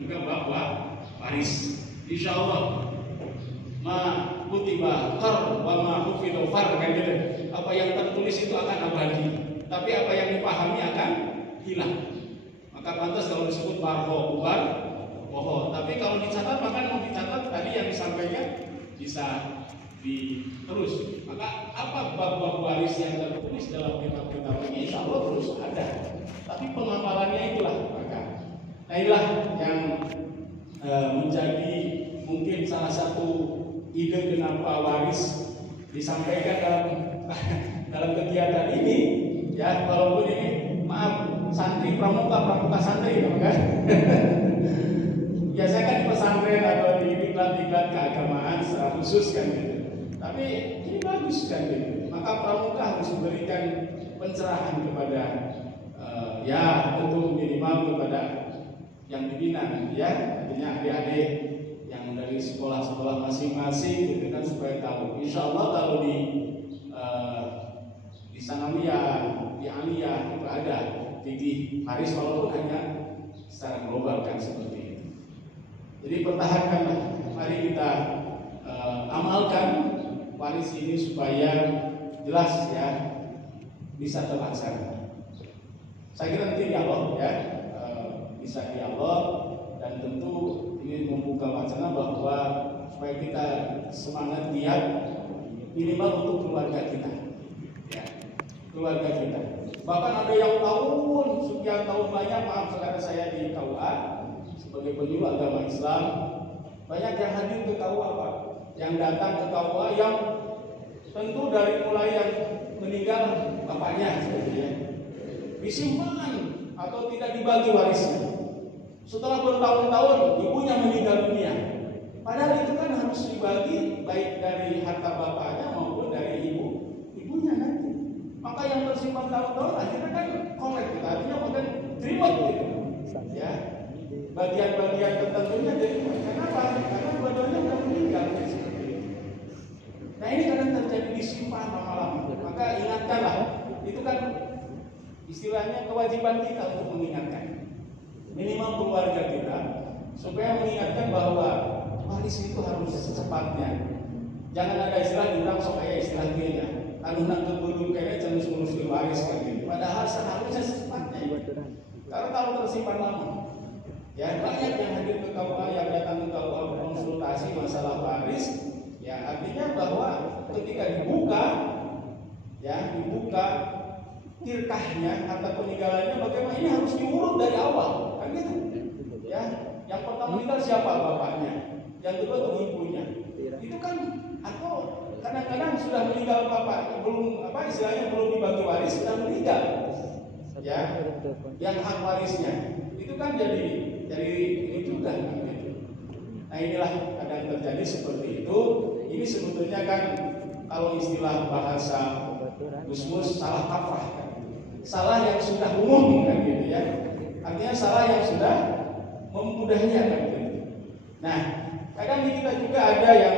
juga bab waris. Insya Allah ma kutiba qar wa ma hufidu far, kan gitu. Apa yang tertulis itu akan abadi, tapi apa yang dipahami akan hilang. Maka pantas kalau disebut barho bubar bohong. Tapi kalau dicatat, maka mau dicatat tadi yang disampaikan bisa diterus. Maka apa bab-bab waris yang tertulis dalam kitab-kitab ini insya Allah terus ada. Tapi pengapalannya itulah maka. Nah inilah yang menjadi mungkin salah satu ide kenapa waris disampaikan dalam kegiatan ini. Ya walaupun ini maaf santri pramuka santri kan. Biasanya kan di pesantren atau di iklan-iklan keagamaan secara khusus kan gitu. Tapi ini bagus kan gitu. Maka pramuka harus memberikan pencerahan kepada ya tentu minimal kepada yang dibina ya, artinya adik-adik yang dari sekolah-sekolah masing-masing gitu kan supaya tahu. Insya Allah kalau di sanawiyah, di aliyah itu ada fikih waris walaupun hanya secara global kan seperti itu. Jadi pertahankanlah, mari kita amalkan waris ini supaya jelas ya bisa terlaksana. Saya kira nanti dialog ya bisa dialog dan tentu ini membuka wacana bahwa supaya kita semangat giat minimal untuk keluarga kita ya, keluarga kita. Bahkan ada yang sekian tahun banyak, maaf saudara saya di KUA sebagai penyuluh agama Islam, banyak yang hadir ke KUA Pak, yang datang ke KUA yang tentu dari mulai yang meninggal bapaknya sebetulnya disimpan atau tidak dibagi warisnya. Setelah bertahun-tahun ibunya meninggal dunia. Padahal itu kan harus dibagi baik dari harta bapaknya maupun dari ibunya nanti. Maka yang tersimpan tahun-tahun akhirnya kan kolek kita, artinya bukan terima gitu. Ya. Bagian-bagian tertentunya jadi kenapa? Karena dua-duanya sudah meninggal seperti itu. Nah ini kadang terjadi disimpan lama-lama. Maka ingatkanlah, itu kan istilahnya kewajiban kita untuk mengingatkan minimal keluarga kita supaya mengingatkan bahwa waris itu harus secepatnya. Jangan ada istilah dibilang supaya istilah kayaknya anu nak keburu kayaknya jangan ngurus waris kan gitu. Padahal seharusnya secepatnya. Karena kalau tersimpan lama, ya banyak yang hadir ke KUA, yang datang ke KUA konsultasi masalah waris, ya artinya bahwa ketika dibuka tirkahnya harta peninggalannya bagaimana ini harus diurut dari awal kan gitu ya. Yang pertama meninggal siapa? Bapaknya, yang kedua tuh ibunya. Itu kan atau kadang-kadang sudah meninggal bapak belum istilahnya belum dibagi waris sudah meninggal ya, yang hak warisnya itu kan jadi ini juga gitu. Nah inilah kadang terjadi seperti itu. Ini sebetulnya kan kalau istilah bahasa Gusmus salah kaprah kan. Salah yang sudah umum kan gitu ya. Artinya salah yang sudah memudahnya kan gitu. Nah, kadang di kita juga ada yang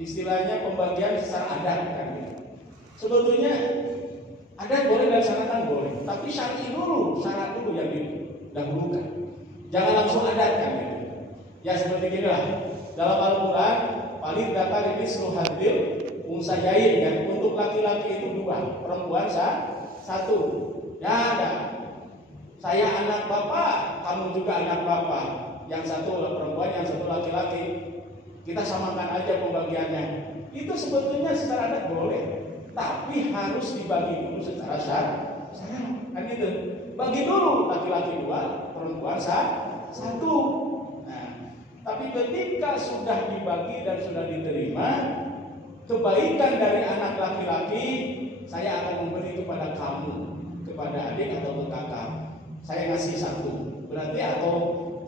istilahnya pembagian secara adat kan gitu. Sebetulnya adat boleh dilaksanakan boleh, tapi syar'i dulu, syarat dulu yang didahulukan. Jangan langsung adat kan gitu. Ya seperti inilah. Dalam Al-Qur'an, paling data ini hadil unsayain kan, untuk laki-laki itu 2, perempuan 1. Ya ada. Saya anak bapak, kamu juga anak bapak. Yang satu perempuan, yang satu laki-laki. Kita samakan aja pembagiannya. Itu sebetulnya secara adat boleh, tapi harus dibagi dulu secara syar'i. Kan gitu. Bagi dulu laki-laki 2, perempuan 1. Nah, tapi ketika sudah dibagi dan sudah diterima, kebaikan dari anak laki-laki saya akan memberi kepada kamu, kepada adik atau kakak. Saya ngasih 1, berarti atau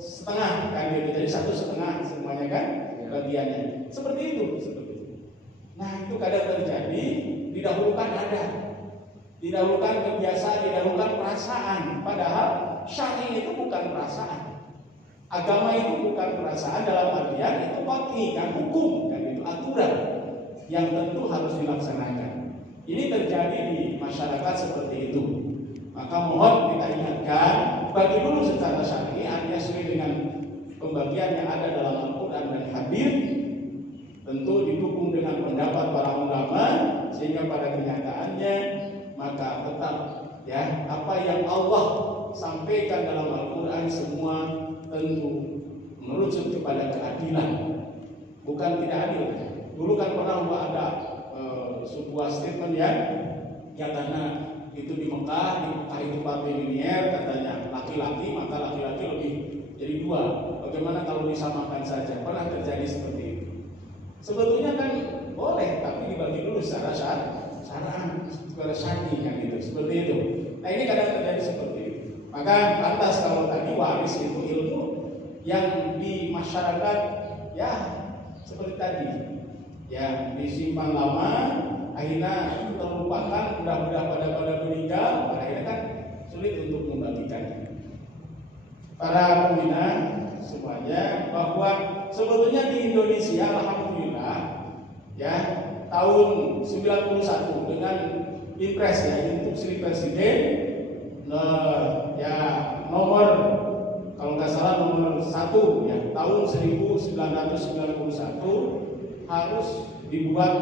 setengah kan gitu. Jadi 1/2 semuanya kan bagiannya. Seperti itu. Nah itu kadang terjadi didahulukan adat, didahulukan kebiasaan, didahulukan perasaan. Padahal syar'i itu bukan perasaan. Agama itu bukan perasaan dalam artian itu qat'i kan, hukum kan itu aturan yang tentu harus dilaksanakan. Ini terjadi di masyarakat seperti itu. Maka mohon kita ingatkan, bagi dulu secara syar'i, artinya sebagian yang ada dalam Al-Quran dan Hadis, tentu didukung dengan pendapat para ulama, sehingga pada kenyataannya maka tetap ya apa yang Allah sampaikan dalam Al-Quran semua tentu merujuk kepada keadilan, bukan tidak adil. Dulu kan pernah ada sebuah statement yang karena itu di Mekah itu patrilinear, katanya laki-laki maka laki-laki lebih jadi dua. Bagaimana kalau disamakan saja? Pernah terjadi seperti itu. Sebetulnya kan boleh, tapi dibagi dulu secara syar'i kan gitu, seperti itu. Nah ini kadang terjadi seperti itu. Maka pantas kalau tadi waris itu ilmu yang di masyarakat ya seperti tadi ya disimpan lama, akhirnya terlupakan, mudah-mudahan pada meninggal, akhirnya kan sulit untuk membagikannya. Para pembina semuanya, bahwa sebetulnya di Indonesia alhamdulillah ya tahun 91 dengan Impres ya, instruksi Presiden ya nomor kalau nggak salah nomor 1 ya tahun 1991 harus dibuat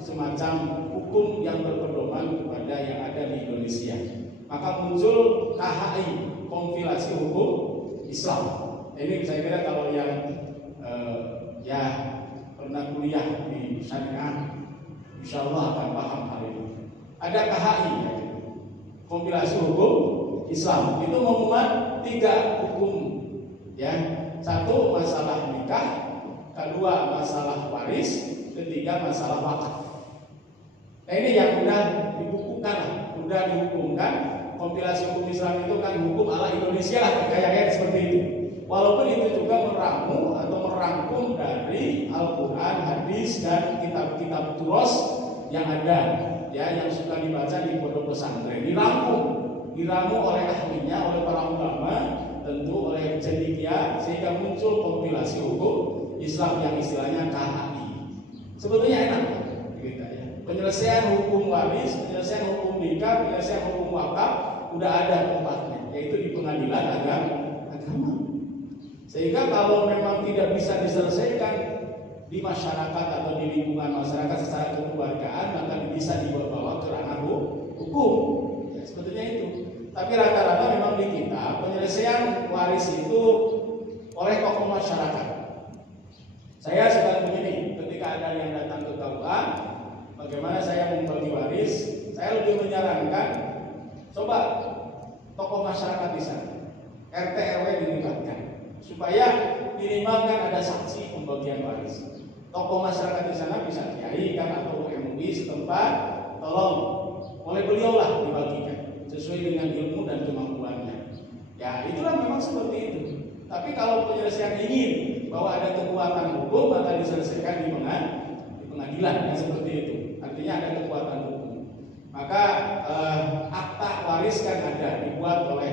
semacam hukum yang berpedoman kepada yang ada di Indonesia. Maka muncul KHI, Kompilasi Hukum Islam. Ini saya kira kalau yang ya pernah kuliah di syariah, insya Allah akan paham hal ini. Ada KHI, Kompilasi Hukum Islam. Itu memuat 3 hukum, ya. 1 masalah nikah, 2 masalah waris, 3 masalah wakaf. Nah ini yang sudah dibukukan, sudah dihukumkan. Kompilasi hukum Islam itu kan hukum ala Indonesia lah, kayak seperti itu. Walaupun itu juga meramu atau merangkum dari Al-Quran, hadis dan kitab-kitab turos yang ada, ya yang suka dibaca di pondok pesantren. Diramu oleh ahlinya, oleh para ulama, tentu oleh cendekia, sehingga muncul kompilasi hukum Islam yang istilahnya KHI. Sebetulnya enak, gitu ya. Penyelesaian hukum waris, penyelesaian hukum nikah, penyelesaian hukum wakaf udah ada tempatnya, yaitu di pengadilan agama. Sehingga kalau memang tidak bisa diselesaikan di masyarakat atau di lingkungan masyarakat secara kekeluargaan, maka bisa dibawa ke ranah hukum. Ya, sebetulnya itu. Tapi rata-rata memang di kita penyelesaian waris itu oleh tokoh masyarakat. Saya suka begini, ketika ada yang datang ke KUA, bagaimana saya membagi waris, saya lebih menyarankan coba tokoh masyarakat di sana, RT RW dilibatkan, supaya minimal kan ada saksi pembagian waris. Tokoh masyarakat di sana bisa kiai kan atau MUI setempat, tolong oleh beliau lah dibagikan sesuai dengan ilmu dan kemampuannya. Ya itulah memang seperti itu. Tapi kalau penyelesaian ingin bahwa ada kekuatan hukum, maka diselesaikan di pengadilan yang seperti itu. Artinya ada kekuatan hukum. Maka akta waris kan ada dibuat oleh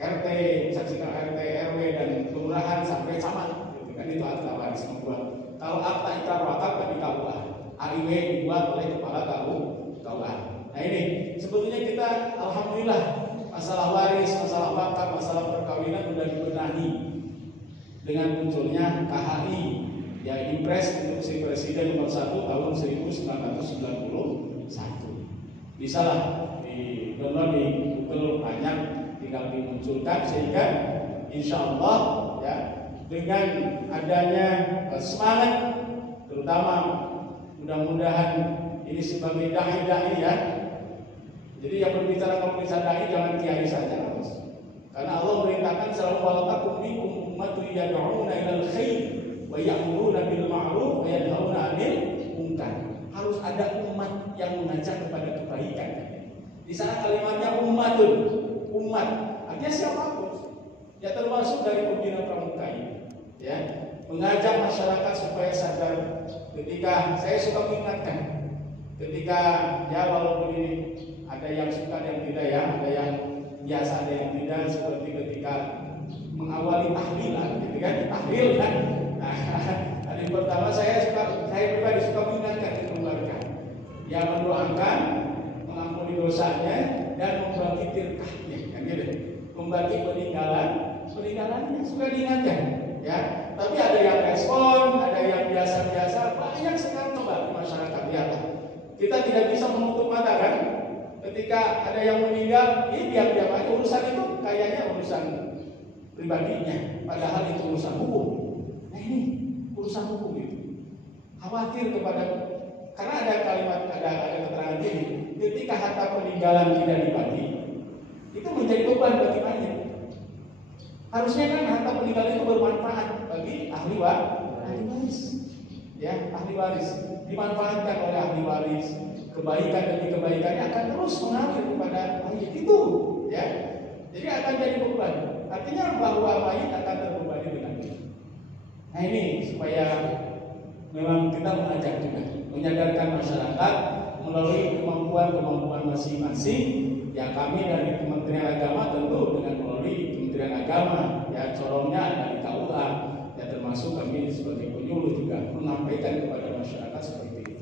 RT, saksikan RT, RW dan kelurahan sampai camat. Kan itu akta waris membuat. Kalau akta ikrar wakaf kan di KUA, AIW dibuat oleh kepala KUA. Nah ini sebetulnya kita alhamdulillah masalah waris, masalah wakaf, masalah perkawinan sudah dibenahi dengan munculnya KHI, ya Impres Instruksi Presiden nomor 1 tahun 1991. Bisa lah di download di Google, banyak, tinggal dimunculkan sehingga insya Allah ya dengan adanya semangat, terutama mudah-mudahan ini sebagai dai ya. Jadi yang berbicara dai jangan kiai saja, harus. Karena Allah merintahkan selalu walaqakum minkum ummatun yad'una ilal khair wa ya'muruna bil ma'ruf wa yanhauna 'anil munkar. Harus ada umat yang mengajak kepada kebaikan. Di sana kalimatnya ummatun, umat. Artinya siapapun. Ya termasuk dari pembina pramuka ini. Ya, mengajak masyarakat supaya sadar. Ketika saya suka mengingatkan, ketika ya walaupun ini ada yang suka dan tidak ya, ada yang biasa ada yang tidak, seperti ketika mengawali tahlilan, gitu kan, tahlil kan. Nah, hari pertama saya pribadi suka mengingatkan ke keluarga, yang mendoakan, mengampuni dosanya dan membagi tirkahnya, kan gitu, membagi peninggalannya, suka diingatkan. ya. Tapi ada yang respon, ada yang biasa-biasa, banyak sekali coba di masyarakat ya. Kita tidak bisa menutup mata kan? Ketika ada yang meninggal, ini diam-diam aja, urusan itu kayaknya urusan pribadinya, padahal itu urusan hukum. Nah ini urusan hukum itu. Khawatir kepada, karena ada kalimat, ada keterangan ini, ketika harta peninggalan tidak dibagi, itu menjadi beban bagi banyak. Harusnya kan harta peninggalan itu bermanfaat bagi ahli waris, ya ahli waris, dimanfaatkan oleh ahli waris. Kebaikan demi kebaikannya akan terus mengalir kepada mayit itu, ya. Jadi akan jadi beban. Artinya bahwa mayit akan terbebani dengan itu. Nah ini supaya memang kita mengajak juga, menyadarkan masyarakat melalui kemampuan masing-masing. Ya kami dari Kementerian Agama tentu dengan melalui Kementerian Agama, ya corongnya dari KUA, ya termasuk kami sebagai penyuluh juga menyampaikan kepada masyarakat seperti itu.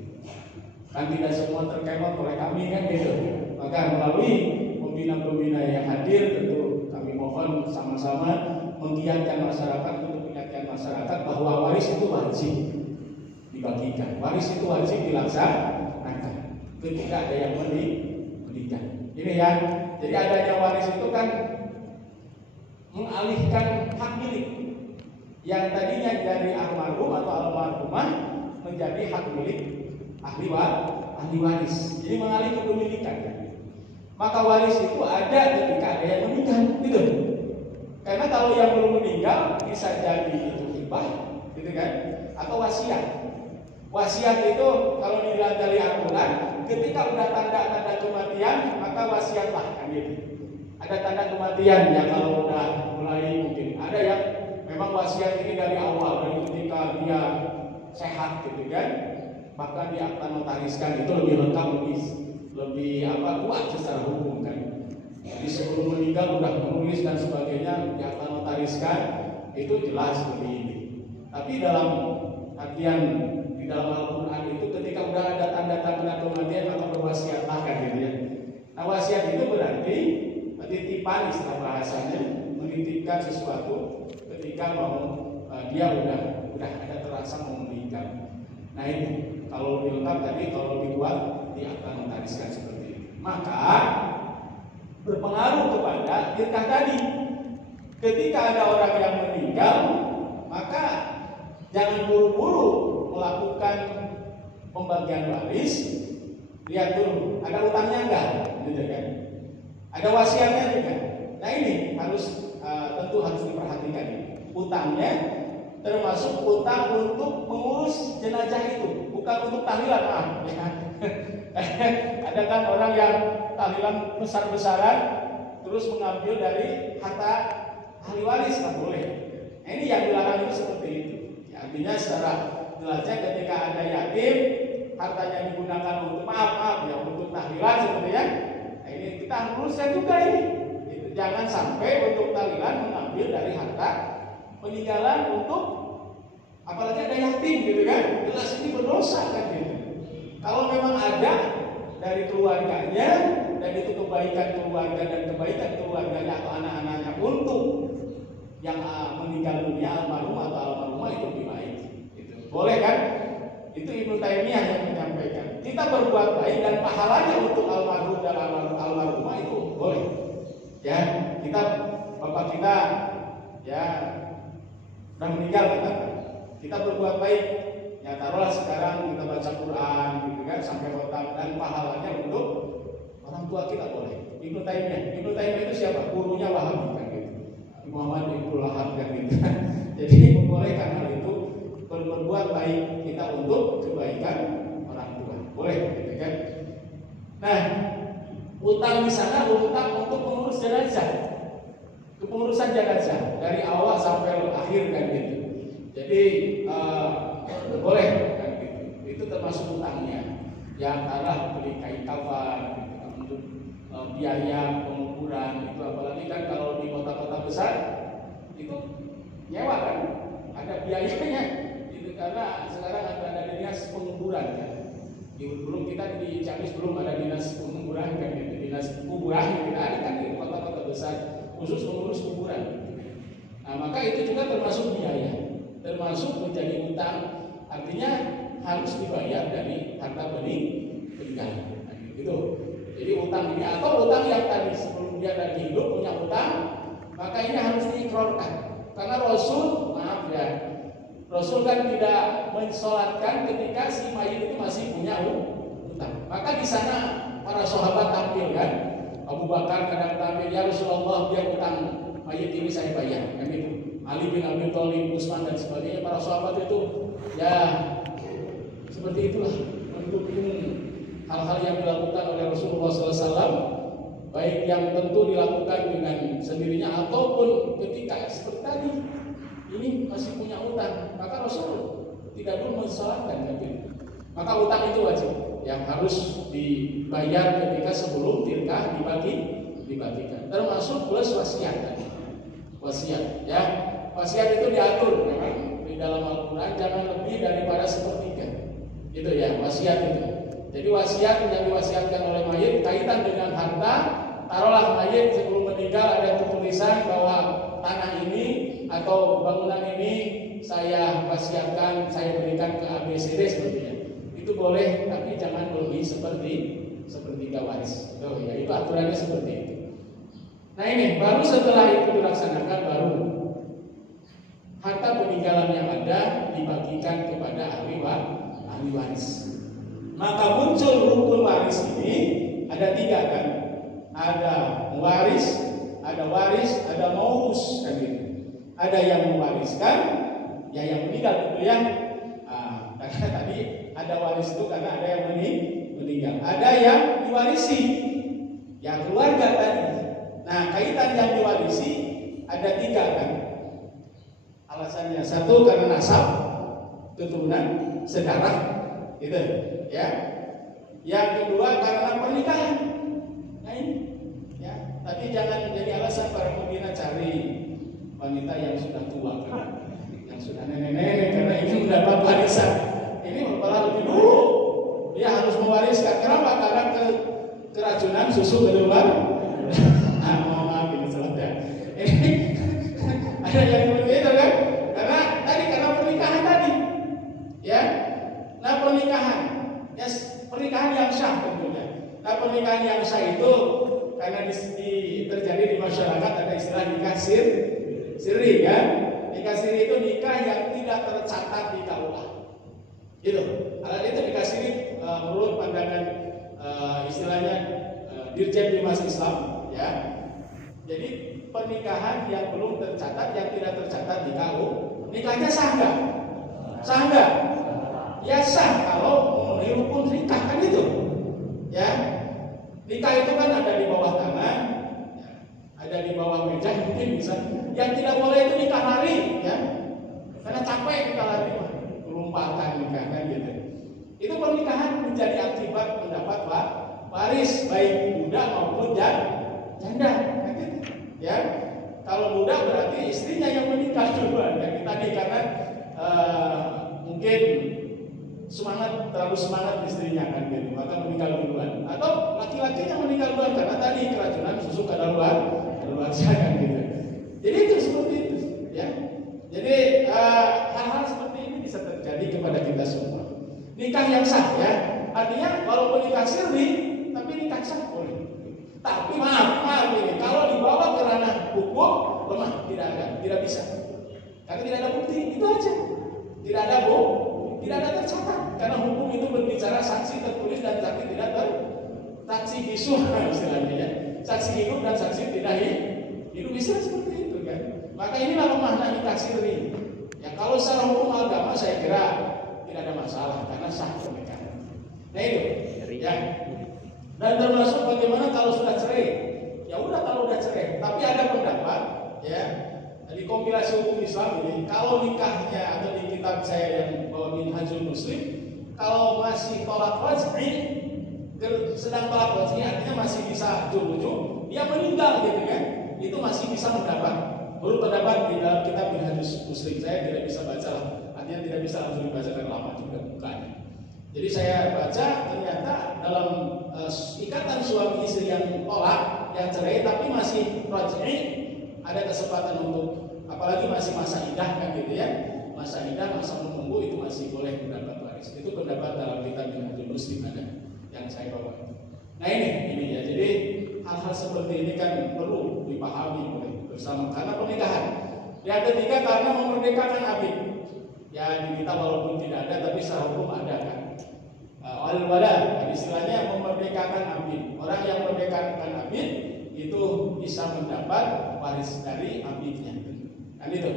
Kan tidak semua terkemot oleh kami kan gitu. Maka melalui pembina-pembina yang hadir tentu kami mohon sama-sama menggiatkan masyarakat untuk mengingatkan masyarakat bahwa waris itu wajib dibagikan, waris itu wajib dilaksanakan ketika ada yang meninggal. Ini ya, jadi adanya waris itu kan mengalihkan hak milik yang tadinya dari almarhum atau almarhumah menjadi hak milik ahli waris. Jadi mengalih kepemilikan. Maka waris itu ada ketika ada yang meninggal, gitu. Karena kalau yang belum meninggal bisa jadi itu hibah, gitu kan? Atau wasiat. Wasiat itu kalau dilihat dari Al-Quran, ketika udah tanda-tanda kematian, maka wasiatlah kan gitu. Ada tanda kematian ya kalau udah mulai mungkin. Ada yang memang wasiat ini dari awal, dari ketika dia sehat, gitu kan? Bahkan di akta notariskan itu lebih lengkap, lebih kuat secara hukum kan. Jadi sebelum meninggal udah menulis dan sebagainya di akta notariskan itu jelas seperti ini. Tapi dalam artian di dalam Al-Quran itu ketika udah ada tanda-tanda kematian maka berwasiatlah kan gitu ya. Nah wasiat itu berarti titipan istilah bahasanya, menitipkan sesuatu ketika mau dia udah ada terasa mau meninggal. Nah itu kalau dilengkap tadi, kalau dibuat di akta notariskan seperti ini, maka berpengaruh kepada firqah tadi. Ketika ada orang yang meninggal, maka jangan buru-buru melakukan pembagian waris. Lihat dulu, ada utangnya enggak? Gitu kan? Ada wasiatnya juga. Nah ini harus tentu harus diperhatikan. Utangnya termasuk utang untuk mengurus jenazah itu, bukan untuk tahlilan, maaf. Ya. Ada kan orang yang tahlilan besar-besaran terus mengambil dari harta ahli waris, nggak boleh. Nah, ini yang dilarang itu seperti itu. Ya, artinya secara jelasnya ketika ada yatim hartanya digunakan untuk maaf ya untuk tahlilan sepertinya. Nah, ini kita harus luruskan juga ini. Jangan sampai untuk tahlilan mengambil dari harta peninggalan untuk apalagi ada yatim gitu kan, jelas ini berdosa kan gitu. Kalau memang ada dari keluarganya dan itu kebaikan keluarga dan kebaikan keluarganya atau anak-anaknya untuk yang meninggal dunia almarhum atau almarhumah itu lebih baik gitu. Boleh kan? Itu Ibnu Taimiyah yang menyampaikan. Kita berbuat baik dan pahalanya untuk almarhum dan almarhumah itu boleh. Ya, bapak kita ya sudah meninggal kita berbuat baik, ya taruhlah sekarang kita baca Quran gitu kan sampai khotam dan pahalanya untuk orang tua kita boleh. Ibnu Taimiyah itu siapa? Gurunya Wahabi kan gitu. Muhammad Ibnu Wahab kan gitu. Jadi membolehkan hal itu berbuat baik kita untuk kebaikan orang tua. Boleh gitu kan. Nah, utang di sana utang untuk pengurus jenazah. Kepengurusan jenazah dari awal sampai akhir kan gitu. Jadi boleh kan gitu. Itu termasuk utangnya. Yang antara beli kain kafan gitu, untuk biaya penguburan itu, apalagi kan kalau di kota-kota besar itu nyewa kan, ada biayanya itu karena sekarang ada dinas penguburan kan. Belum kita di Ciamis belum ada dinas penguburan kan gitu. Dinas kuburan kita ada kan di kota-kota besar khusus mengurus kuburan. Nah, maka itu juga termasuk biaya, termasuk menjadi utang, artinya harus dibayar dari harta peninggalan. Nah, gitu. Jadi utang ini atau utang yang tadi sebelum dia lagi hidup punya utang, maka ini harus diikrarkan. Karena Rasul, maaf ya, Rasul kan tidak mensolatkan ketika si mayit itu masih punya utang. Maka di sana para sahabat tampil kan, Abu Bakar kadang tampil, ya Rasulullah, dia utang mayit ini saya bayar, kan itu. Ali bin Abi Thalib, Utsman dan sebagainya, para sahabat itu ya seperti itulah mendukung hal-hal yang dilakukan oleh Rasulullah SAW, baik yang tentu dilakukan dengan sendirinya ataupun ketika seperti tadi ini masih punya utang, maka Rasul tidak perlu mensolatkan gitu. Maka utang itu wajib yang harus dibayar ketika sebelum tilkah dibagikan, termasuk plus wasiat. Wasiat ya, wasiat itu diatur memang di dalam Al-Quran, jangan lebih daripada sepertiga, itu ya wasiat itu. Jadi wasiat yang diwasiatkan oleh mayit kaitan dengan harta, taruhlah mayit sebelum meninggal ada tulisan bahwa tanah ini atau bangunan ini saya wasiatkan, saya berikan ke ABCD sepertinya. Itu boleh, tapi jangan lebih sepertiga waris. Oh ya, itu aturannya seperti itu. Nah ini baru setelah itu dilaksanakan, baru harta peninggalan yang ada dibagikan kepada ahli waris. Maka muncul rukun waris ini ada 3 kan? Ada waris, ada maurus kan gitu. Ada yang mewariskan, ya yang meninggal itu ya. Karena tadi ada waris itu karena ada yang meninggal. Ada yang diwarisi, ya keluarga tadi. Nah kaitan yang diwarisi ada 3 kan? Alasannya 1 karena nasab, keturunan, sedarah, gitu ya. Yang kedua karena pernikahan. Nah ini ya, tapi jangan jadi alasan para pembina cari wanita yang sudah tua kan, yang sudah nenek-nenek, karena ini mendapat warisan. Ini malah lebih dulu dia harus mewariskan. Kenapa? Karena keracunan susu keluar. Maaf ini salah ya. Ini ada yang seperti itu kan? Karena pernikahan tadi, ya. Nah pernikahan, ya pernikahan yang sah tentunya. Nah pernikahan yang sah itu karena terjadi di masyarakat ada istilah nikah siri kan? Nikah siri itu nikah yang tidak tercatat di KUA. Gitu. Alat itu nikah siri menurut pandangan istilahnya Dirjen Bimas Islam, ya. Jadi pernikahan yang belum tercatat, yang tidak tercatat di KUA, nikahnya sah nggak? Sah nggak? Ya sah kalau memenuhi rukun nikah kan itu, ya. Nikah itu kan ada di bawah tangan, ada di bawah meja mungkin bisa. Yang tidak boleh itu nikah lari, ya. Karena capek nikah lari, melumpahkan nikah kan gitu. Itu pernikahan menjadi akibat mendapat waris baik muda maupun janda, kan gitu. Ya. Kalau muda berarti istrinya yang menikah duluan, ya kita nih karena mungkin terlalu semangat istrinya kan gitu, maka meninggal duluan. Atau laki-lakinya meninggal duluan karena tadi keracunan susu kadaluarsa kan gitu. Jadi itu seperti itu, ya. Jadi hal-hal seperti ini bisa terjadi kepada kita semua. Nikah yang sah, ya. Artinya walaupun nikah siri, tapi nikah sah boleh. Tapi maaf ini, kalau dibawa ke ranah hukum lemah, tidak bisa. Karena tidak ada bukti, itu aja. Tidak ada tidak ada tercatat. Karena hukum itu berbicara saksi tertulis dan saksi tidak saksi bisu istilahnya ya. Saksi hidup dan saksi tidak hidup bisa seperti itu kan. Maka inilah makna nikah siri. Ya kalau secara hukum agama saya kira tidak ada masalah karena sah pernikahan. Nah itu ya. Dan termasuk bagaimana kalau sudah cerai. Ya udah kalau udah cerai, tapi ada pendapat ya. Di kompilasi hukum Islam ini, kalau nikahnya atau di kitab saya yang bawa Minhajul Muslim, kalau masih tolak raj'i, sedang tolak raj'i artinya masih bisa jurujuk, dia meninggal gitu kan, itu masih bisa mendapat. Menurut pendapat di dalam kitab Minhajul Muslim, saya tidak bisa baca, artinya tidak bisa langsung dibacakan lama juga mukanya. Jadi saya baca ternyata dalam ikatan suami istri yang tolak, yang cerai tapi masih raj'i, ada kesempatan untuk apalagi masih masa idah kan gitu ya, masa idah, masa menunggu itu masih boleh mendapat waris. Itu pendapat dalam kitab Minhajul Muslim ada yang saya bawa. Nah ini ya, jadi hal-hal seperti ini kan perlu dipahami oleh bersama karena pernikahan. Yang ketiga karena memerdekakan abid. Ya di kita walaupun tidak ada tapi secara hukum ada kan. Al-wala istilahnya memerdekakan abid. Orang yang memerdekakan abid itu bisa mendapat waris dari abidnya. Kan itu.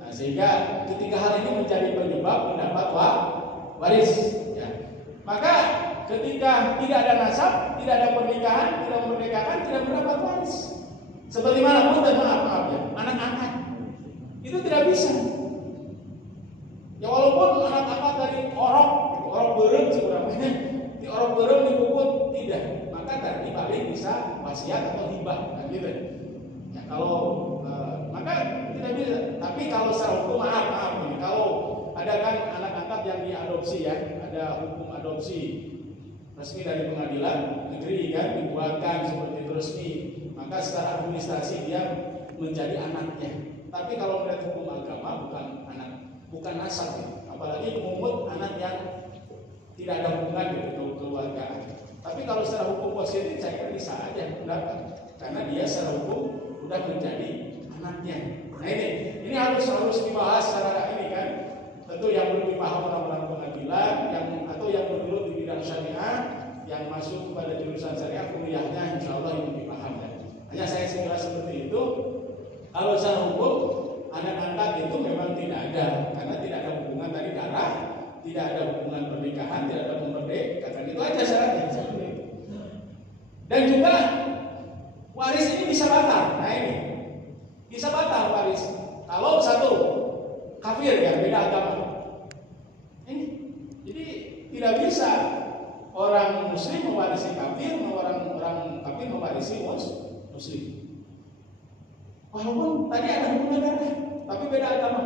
Nah, sehingga ketiga hal ini menjadi penyebab mendapat waris. Ya. Maka ketika tidak ada nasab, tidak ada pernikahan, tidak memerdekakan, tidak mendapat waris. Seperti mana pun dan maaf ya, anak-anak itu tidak bisa. Ya walaupun anak-anak dari orok berem sebenarnya, di orok berem dipuput tidak, maka tadi paling bisa wasiat atau hibah, kan gitu. Ya kalau maka tidak bisa. Tapi kalau secara hukum maaf ini, kalau ada kan anak-anak yang diadopsi ya, ada hukum adopsi resmi dari pengadilan negeri kan dibuatkan seperti itu resmi, maka secara administrasi dia menjadi anaknya. Tapi kalau melihat hukum agama bukan nasab ya. Apalagi memungut anak yang tidak ada hubungan dengan keluarga. Tapi kalau secara hukum positif saya kira bisa aja mendapat karena dia secara hukum sudah menjadi anaknya. Nah ini harus dibahas secara ini kan. Tentu yang belum dipaham orang-orang pengadilan atau yang bergelut di bidang syariah yang masuk kepada jurusan syariah kuliahnya insya Allah ini dipaham ya. Hanya saya segera seperti itu. Kalau secara hukum anak-anak itu memang tidak ada karena tidak ada hubungan tadi darah, tidak ada hubungan pernikahan, tidak ada memerdekakan, itu aja syaratnya seperti itu. Dan juga waris ini bisa batal. Nah ini bisa batal waris kalau satu kafir ya, beda agama. Ini jadi tidak bisa orang muslim mewarisi kafir, orang kafir mewarisi muslim. Walaupun tadi ada hubungan darah, tapi beda agama.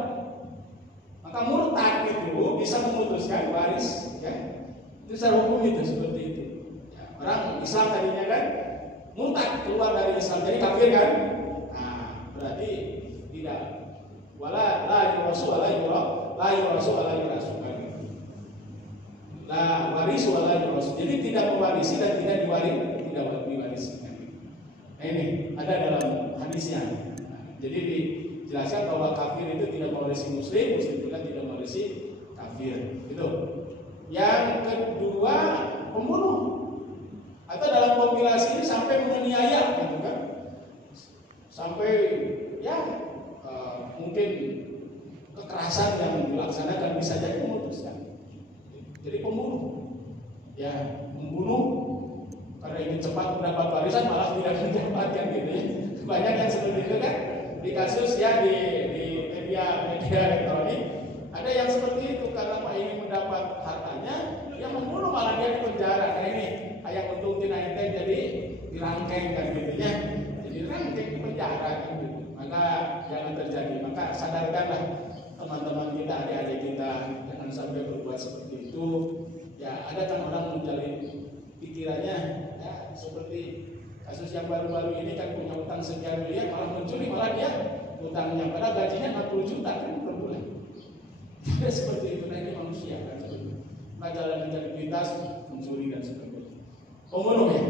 Maka murtad itu bisa memutuskan waris, ya. Itu secara hukum itu seperti itu. Ya, orang Islam tadinya kan murtad keluar dari Islam, jadi kafir kan. Nah, berarti tidak wala la yurasu wala yurasu la waris wala yurasu. Jadi tidak mewarisi dan tidak diwarisi. Nah, ini ada dalam hadisnya. Jadi dijelaskan bahwa kafir itu tidak mewarisi muslim juga tidak mewarisi kafir. Itu. Yang kedua, pembunuh. Atau dalam kompilasi ini sampai menganiaya gitu kan. Sampai ya mungkin kekerasan yang dilaksanakan bisa jadi memutuskan. Jadi pembunuh. Ya, membunuh karena ingin cepat mendapat warisan malah tidak mendapatkan gitu ya. Banyak yang seperti itu kan. Di kasus ya di media elektronik ada yang seperti itu karena ingin mendapat hartanya dia membunuh malah dia di penjara. Nah ini ayat untung tina enteng jadi dirangkeng kan gitu ya, jadi dirangkeng di penjara kan gitu. Maka jangan terjadi, maka sadarkanlah teman-teman kita, adik-adik kita jangan sampai berbuat seperti itu. Ya ada kan orang menjalin pikirannya ya seperti kasus yang baru-baru ini kan punya utang sekian miliar malah mencuri, malah dia utangnya padahal gajinya 60 juta kan per bulan. Tidak seperti itu, nah ini manusia kan seperti itu. Jalan integritas mencuri dan sebagainya. Pembunuh ya.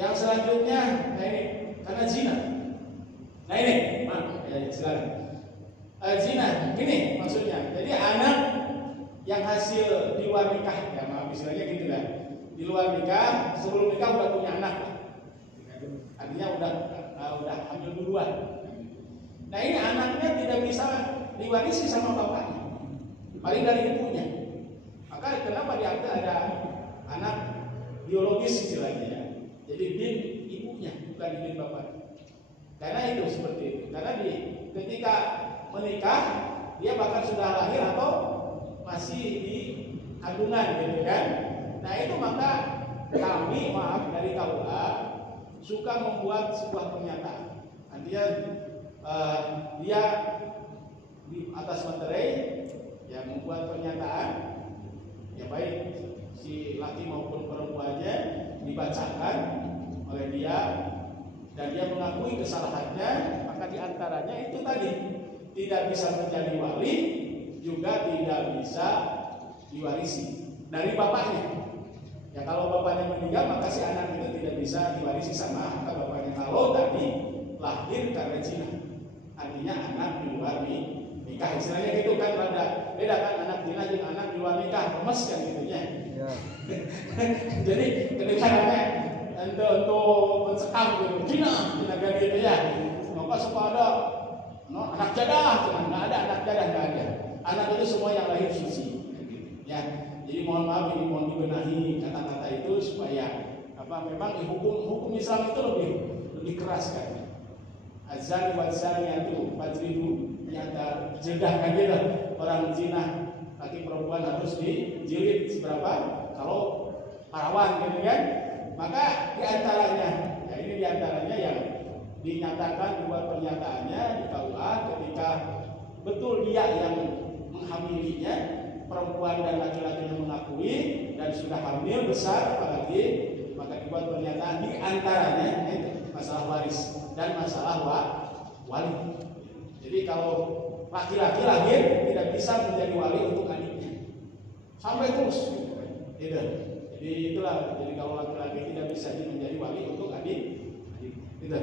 Yang selanjutnya, nah ini karena zina. Nah ini, maaf ya silakan. Zina, ini maksudnya. Jadi anak yang hasil di luar nikah, ya maaf istilahnya gitu kan. Di luar nikah, sebelum nikah udah punya anak. Artinya udah hamil duluan. Nah ini anaknya tidak bisa diwarisi sama bapaknya, paling dari ibunya. Maka kenapa diambil ada anak biologis istilahnya ya. Jadi bin ibunya bukan bin bapaknya. Karena itu seperti itu. Karena ketika menikah dia bahkan sudah lahir atau masih di kandungan gitu kan. Nah itu maka kami dari KUA suka membuat sebuah pernyataan. Artinya dia di atas materai ya membuat pernyataan ya baik si laki maupun perempuannya dibacakan oleh dia dan dia mengakui kesalahannya, maka diantaranya itu tadi tidak bisa menjadi wali, juga tidak bisa diwarisi dari bapaknya. Ya kalau bapaknya meninggal maka si anak itu tidak bisa diwarisi sama kata bapaknya. Kalau tadi lahir karena zina, artinya anak di luar nikah, istilahnya gitu kan, ada beda kan anak zina dengan anak di luar nikah, lemes kan gitunya. Ya. Jadi kedengarannya untuk mencekam gitu, zina kan gitu ya. Maka suka ada anak jadah, nggak ada anak jadah, nggak ada. Anak itu semua yang lahir suci, gitu. Ya. Jadi mohon maaf, ini mohon dibenahi kata-kata itu supaya memang hukum Islam itu lebih keras kan. Azan wa zaniyatu fajridu, ternyata jedahkan dia orang zina laki perempuan harus dijilid seberapa kalau perawan gitu kan. Maka diantaranya, ya ini diantaranya yang dinyatakan buat pernyataannya di KUA ketika betul dia yang menghamilinya, perempuan dan laki-laki yang mengakui dan sudah hamil besar apalagi, maka dibuat pernyataan di antaranya itu masalah waris dan masalah wali. Jadi kalau laki-laki lahir tidak bisa menjadi wali untuk adiknya sampai terus gitu. Jadi itulah, jadi kalau laki-laki tidak bisa menjadi wali untuk adik gitu.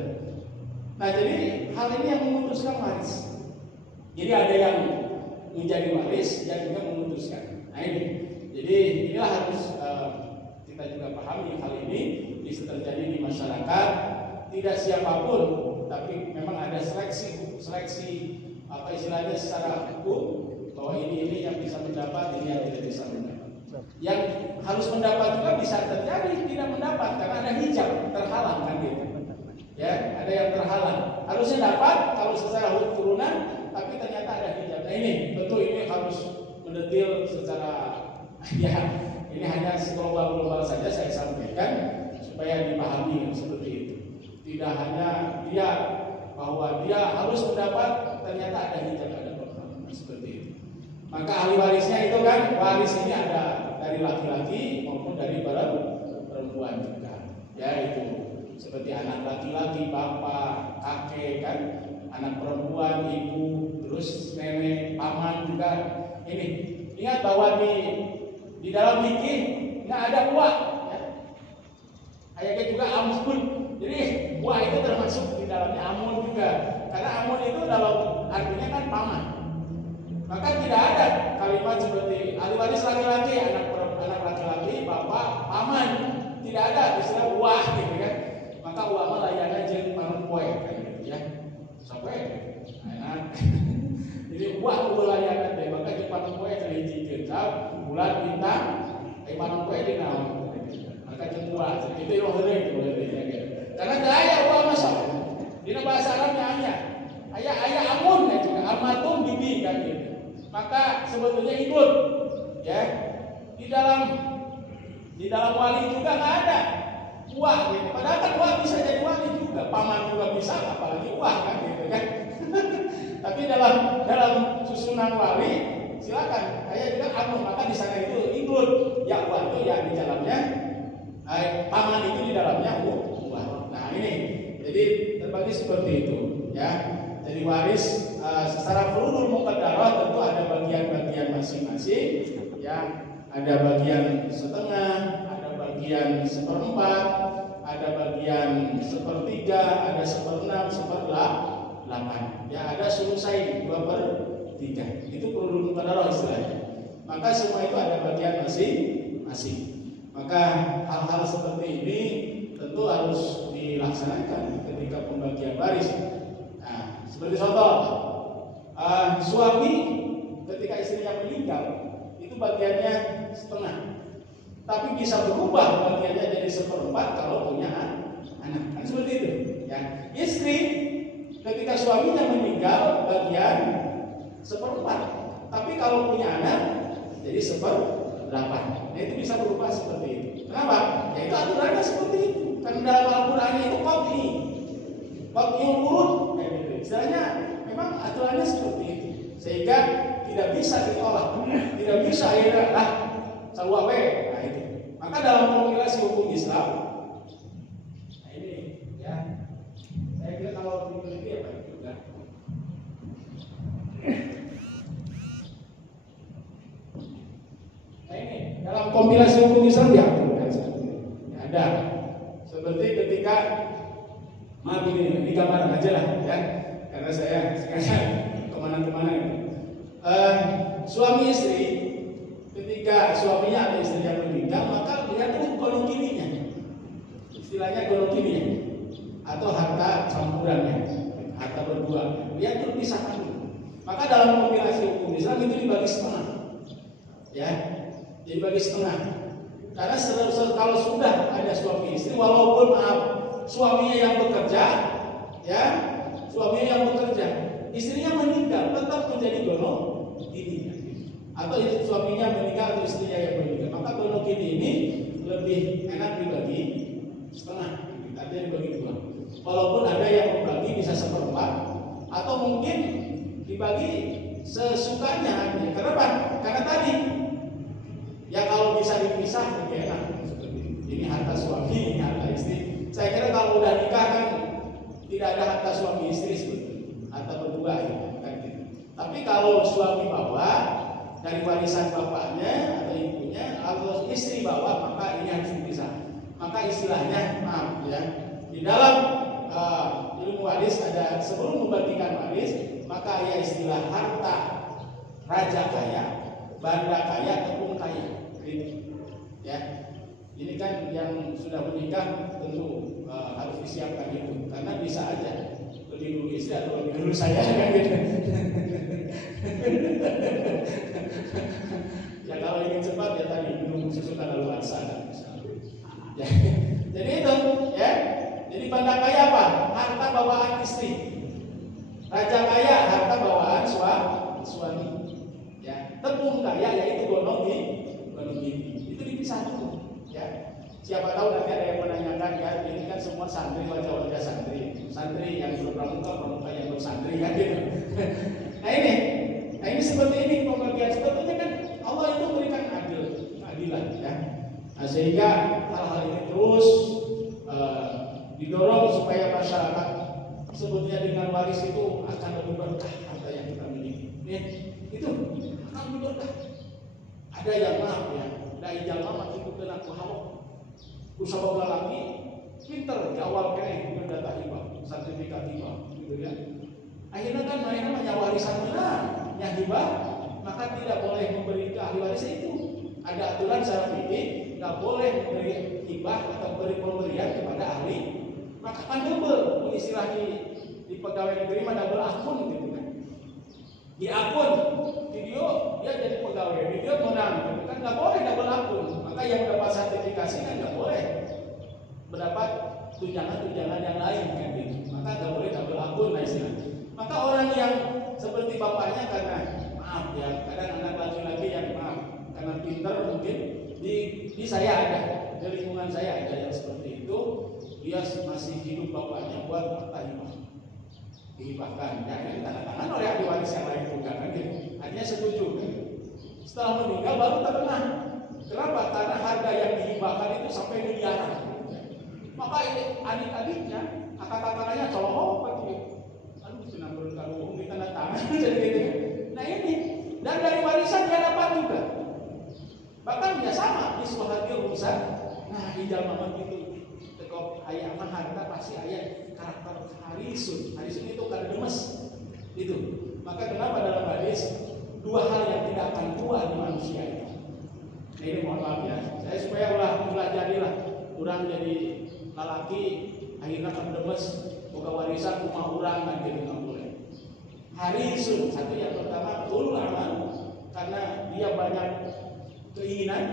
Nah jadi hal ini yang memutuskan waris. Jadi ada yang menjadi waris dan juga memutuskan. Nah ini, jadi inilah harus kita juga pahami hal ini bisa terjadi di masyarakat. Tidak siapapun, tapi memang ada seleksi apa istilahnya secara hukum bahwa ini yang bisa mendapat, ini yang tidak bisa mendapat. Yang harus mendapat juga bisa terjadi tidak mendapat karena ada hijab terhalang kan gitu. Ya, ada yang terhalang. Harusnya dapat kalau secara turunan, tapi ternyata ada hijab. Nah ini tentu ini harus mendetil secara ya ini hanya global saja saya sampaikan supaya dipahami seperti itu. Tidak hanya dia bahwa dia harus mendapat, ternyata ada hijab, ada perkara seperti itu. Maka ahli warisnya itu kan waris ini ada dari laki-laki maupun dari perempuan juga. Ya itu seperti anak laki-laki bapak, kakek kan, anak perempuan ibu, terus nenek, paman juga. Ini ingat bahwa di dalam fikih nggak ada buah, ya. Ayatnya juga amun. Jadi buah itu termasuk di dalamnya amun juga, karena amun itu dalam artinya kan paman. Maka tidak ada kalimat seperti ahli waris laki-laki, anak laki-laki, bapak, paman. Tidak ada istilah buah gitu kan. Maka buah mah layangan jeung panempoe kan gitu ya. Sampai enak. Jadi buah layangan teh maka jeung panempoe teh hiji jeung bulan bintang, panempoe di naon. Maka jeung buah itu yo heureuy gitu. Karena teu aya buah masa. Dina bahasa Arabnya aya amun ya juga almatun bibi kan gitu. Maka sebetulnya ikut ya di dalam wali juga nggak ada uang gitu. Padahal kan uang bisa jadi wali juga, paman juga bisa, apalagi uang kan gitu kan. Tapi dalam susunan wali silakan kayak juga amun, maka di sana itu include ya uang itu ya di dalamnya paman itu di dalamnya uang. Nah ini jadi terbagi seperti itu ya. Jadi waris secara furudul muqaddarah tentu ada bagian-bagian masing-masing ya, ada bagian setengah, ada bagian seperempat, ada bagian sepertiga, ada seperenam, seperdelapan ya, ada sulusain 2/3. Itu furudul muqaddarah istilahnya. Maka semua itu ada bagian masing-masing. Maka hal-hal seperti ini tentu harus dilaksanakan ketika pembagian waris. Seperti contoh, suami ketika istrinya meninggal itu bagiannya setengah, tapi bisa berubah bagiannya jadi seperempat kalau punya anak. Kan seperti itu. Ya, istri ketika suaminya meninggal bagian seperempat, tapi kalau punya anak jadi 1/8. Nah itu bisa berubah seperti itu. Kenapa? Ya itu aturannya seperti itu. Karena dalam Al-Quran itu qat'i urut. Istilahnya memang aturannya seperti itu, sehingga tidak bisa ditolak, tidak bisa akhirnya sarua we. Nah itu. Maka dalam formulasi hukum Islam, nah ini ya, saya kira kalau diteliti ya baik juga. kompilasi hukum Islam diaturkan ada. Seperti ketika maaf ini gambaran aja lah ya, karena saya kemana-kemana suami istri ketika suaminya atau istrinya meninggal maka dia tuh golong kirinya, istilahnya golong kirinya atau harta campurannya, harta berdua dia tuh dipisahkan dulu. Maka dalam kompilasi hukum Islam itu dibagi setengah ya, dibagi setengah. Karena kalau sudah ada suami istri, walaupun maaf suaminya yang bekerja, ya suaminya yang bekerja, istrinya meninggal tetap menjadi golong kiri. Atau suaminya meninggal atau istrinya yang meninggal, maka golong kiri ini lebih enak dibagi setengah, artinya dibagi dua. Walaupun ada yang membagi bisa seperempat, atau mungkin dibagi sesukanya. Kenapa? Karena tadi ya kalau bisa dipisah lebih enak. Ini harta suami, ini harta istri. Saya kira kalau udah nikah kan tidak ada harta suami istri sebetulnya, harta berdua ya, kan gitu. Tapi kalau suami bawa dari warisan bapaknya atau ibunya, atau istri bawa, maka ini harus dipisah. Maka istilahnya maaf ya, di dalam ilmu waris ada sebelum membagikan waris, maka ya istilah harta raja kaya, banda kaya, tepung kaya. Ya, ini kan yang sudah menikah tentu harus disiapkan itu, karena bisa aja lebih dulu istri atau lebih dulu saya kan gitu. Ya kalau ingin cepat ya tadi minum susu kadaluarsa ya. Jadi itu ya. Jadi banda kaya apa? Harta bawaan istri. Raja kaya harta bawaan suami. Ya, tepung kaya yaitu golong gini. Itu dipisah dulu. Ya. Siapa tahu nanti ada yang menanyakan ya, ini kan semua santri, wajah-wajah santri yang berpramuka yang bersantri kan gitu. Nah ini seperti ini pembagian, sebetulnya kan Allah itu memberikan keadilan ya. Nah, sehingga hal-hal ini terus didorong supaya masyarakat sebetulnya dengan waris itu akan lebih berkah harta yang kita miliki. Ya, itu akan lebih berkah. Ada yang maaf ya, dari jalma itu kena kuhawak. Usaha lagi pinter di awal kene dengan data hibah, sertifikat hibah, gitu ya. Akhirnya kan mereka menyawarisan benar, hibah, maka tidak boleh memberi ke ahli waris itu. Ada aturan secara fikih, nggak boleh memberi hibah atau beri pemberian kepada ahli. Maka kan double, istilah di pegawai negeri mah double akun gitu kan. Di akun video dia jadi pegawai, video menang, gitu kan nggak boleh double akun. Maka yang mendapat sertifikasi kan nggak boleh mendapat tunjangan-tunjangan yang lain kan gitu. Maka nggak boleh double akun lah istilahnya. Maka orang yang seperti bapaknya karena maaf ya, kadang anak laki-laki yang maaf karena pintar mungkin di saya ada, di lingkungan saya ada yang seperti itu, dia masih hidup bapaknya buat harta hibah. Dihibahkan, ya ini tanda tangan oleh ahli waris yang lain juga kan gitu. Artinya setuju kan. Setelah meninggal baru terkenal. Kenapa? Karena harga yang dihibahkan itu sampai miliaran. Maka ini adik-adiknya, kakak-kakaknya colok gitu. Aduh, senang berkabung di tanda tangan jadi gitu. Nah ini, dan dari warisan dia dapat juga. Bahkan ya sama di suhatil urusan. Nah di jalma itu tekop ayah mah harta pasti ayah karakter harisun. Harisun itu kan demes. Itu. Maka kenapa dalam hadis dua hal yang tidak akan tua di manusia itu. Nah, ini mohon maaf ya. Saya supaya ulah jadilah kurang jadi lalaki akhirnya kan demes buka warisan rumah orang kan gitu nggak boleh. Harisun satu yang pertama ulul amal karena dia banyak keinginan.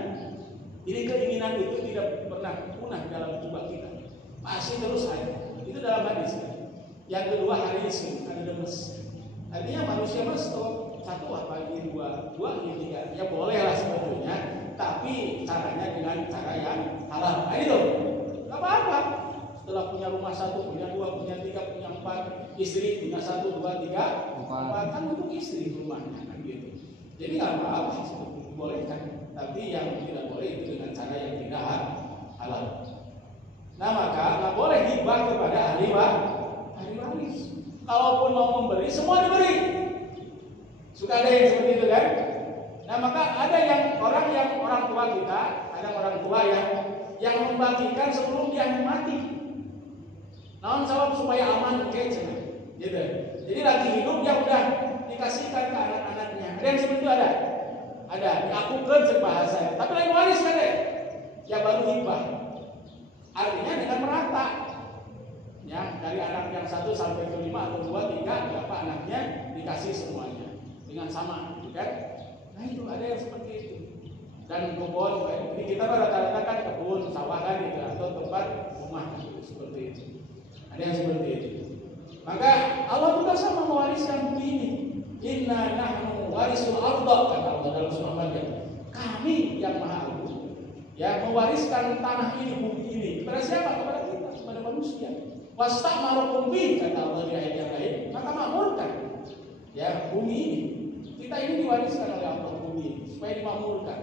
Jadi keinginan itu tidak pernah punah dalam tubuh kita. Masih terus ada. Itu dalam hadis. Yang kedua harisun ada demes. Artinya manusia mas satu apa ini dua ini tiga. Ya boleh lah sebetulnya. Tapi caranya dengan cara yang halal. Nah itu, nggak apa-apa. Setelah punya rumah satu, punya dua, punya tiga, punya empat, istri punya satu, dua, tiga, empat kan untuk istri rumahnya kan gitu. Jadi nggak apa-apa, boleh kan. Tapi yang tidak boleh itu dengan cara yang tidak halal. Nah maka nggak boleh hibah kepada ahli waris. Kalaupun mau memberi, semua diberi. Suka ada yang seperti itu kan? Nah maka ada yang orang tua kita kadang orang tua yang membagikan sebelum dia mati. Namun sabab supaya aman gitu. Jadi lagi hidup dia udah dikasihkan ke anak-anaknya. Ada yang seperti itu ada? Ada. Aku kerja bahasa. Tapi lain waris kan deh. Ya baru hibah. Artinya dengan merata. Ya, dari anak yang 1 sampai ke 5 atau 2, 3, berapa anaknya dikasih semuanya dengan sama, gitu kan? Nah itu ada yang seperti itu. Dan kebun, jadi kita rata-rata kan kebun, sawahan gitu, atau tempat rumah gitu, seperti itu. Ada yang seperti itu. Maka Allah juga sama mewariskan bumi ini. Inna nahnu warisul ardh, kata Allah dalam surah Maryam. Kami yang Maha Agung, ya mewariskan tanah ini, bumi ini. Kepada siapa? Kepada kita, kepada manusia. Wasta'marukum bih, kata Allah di ayat yang lain, maka makmurkan ya bumi ini. Kita ini diwariskan oleh Allah bumi ini supaya dimakmurkan.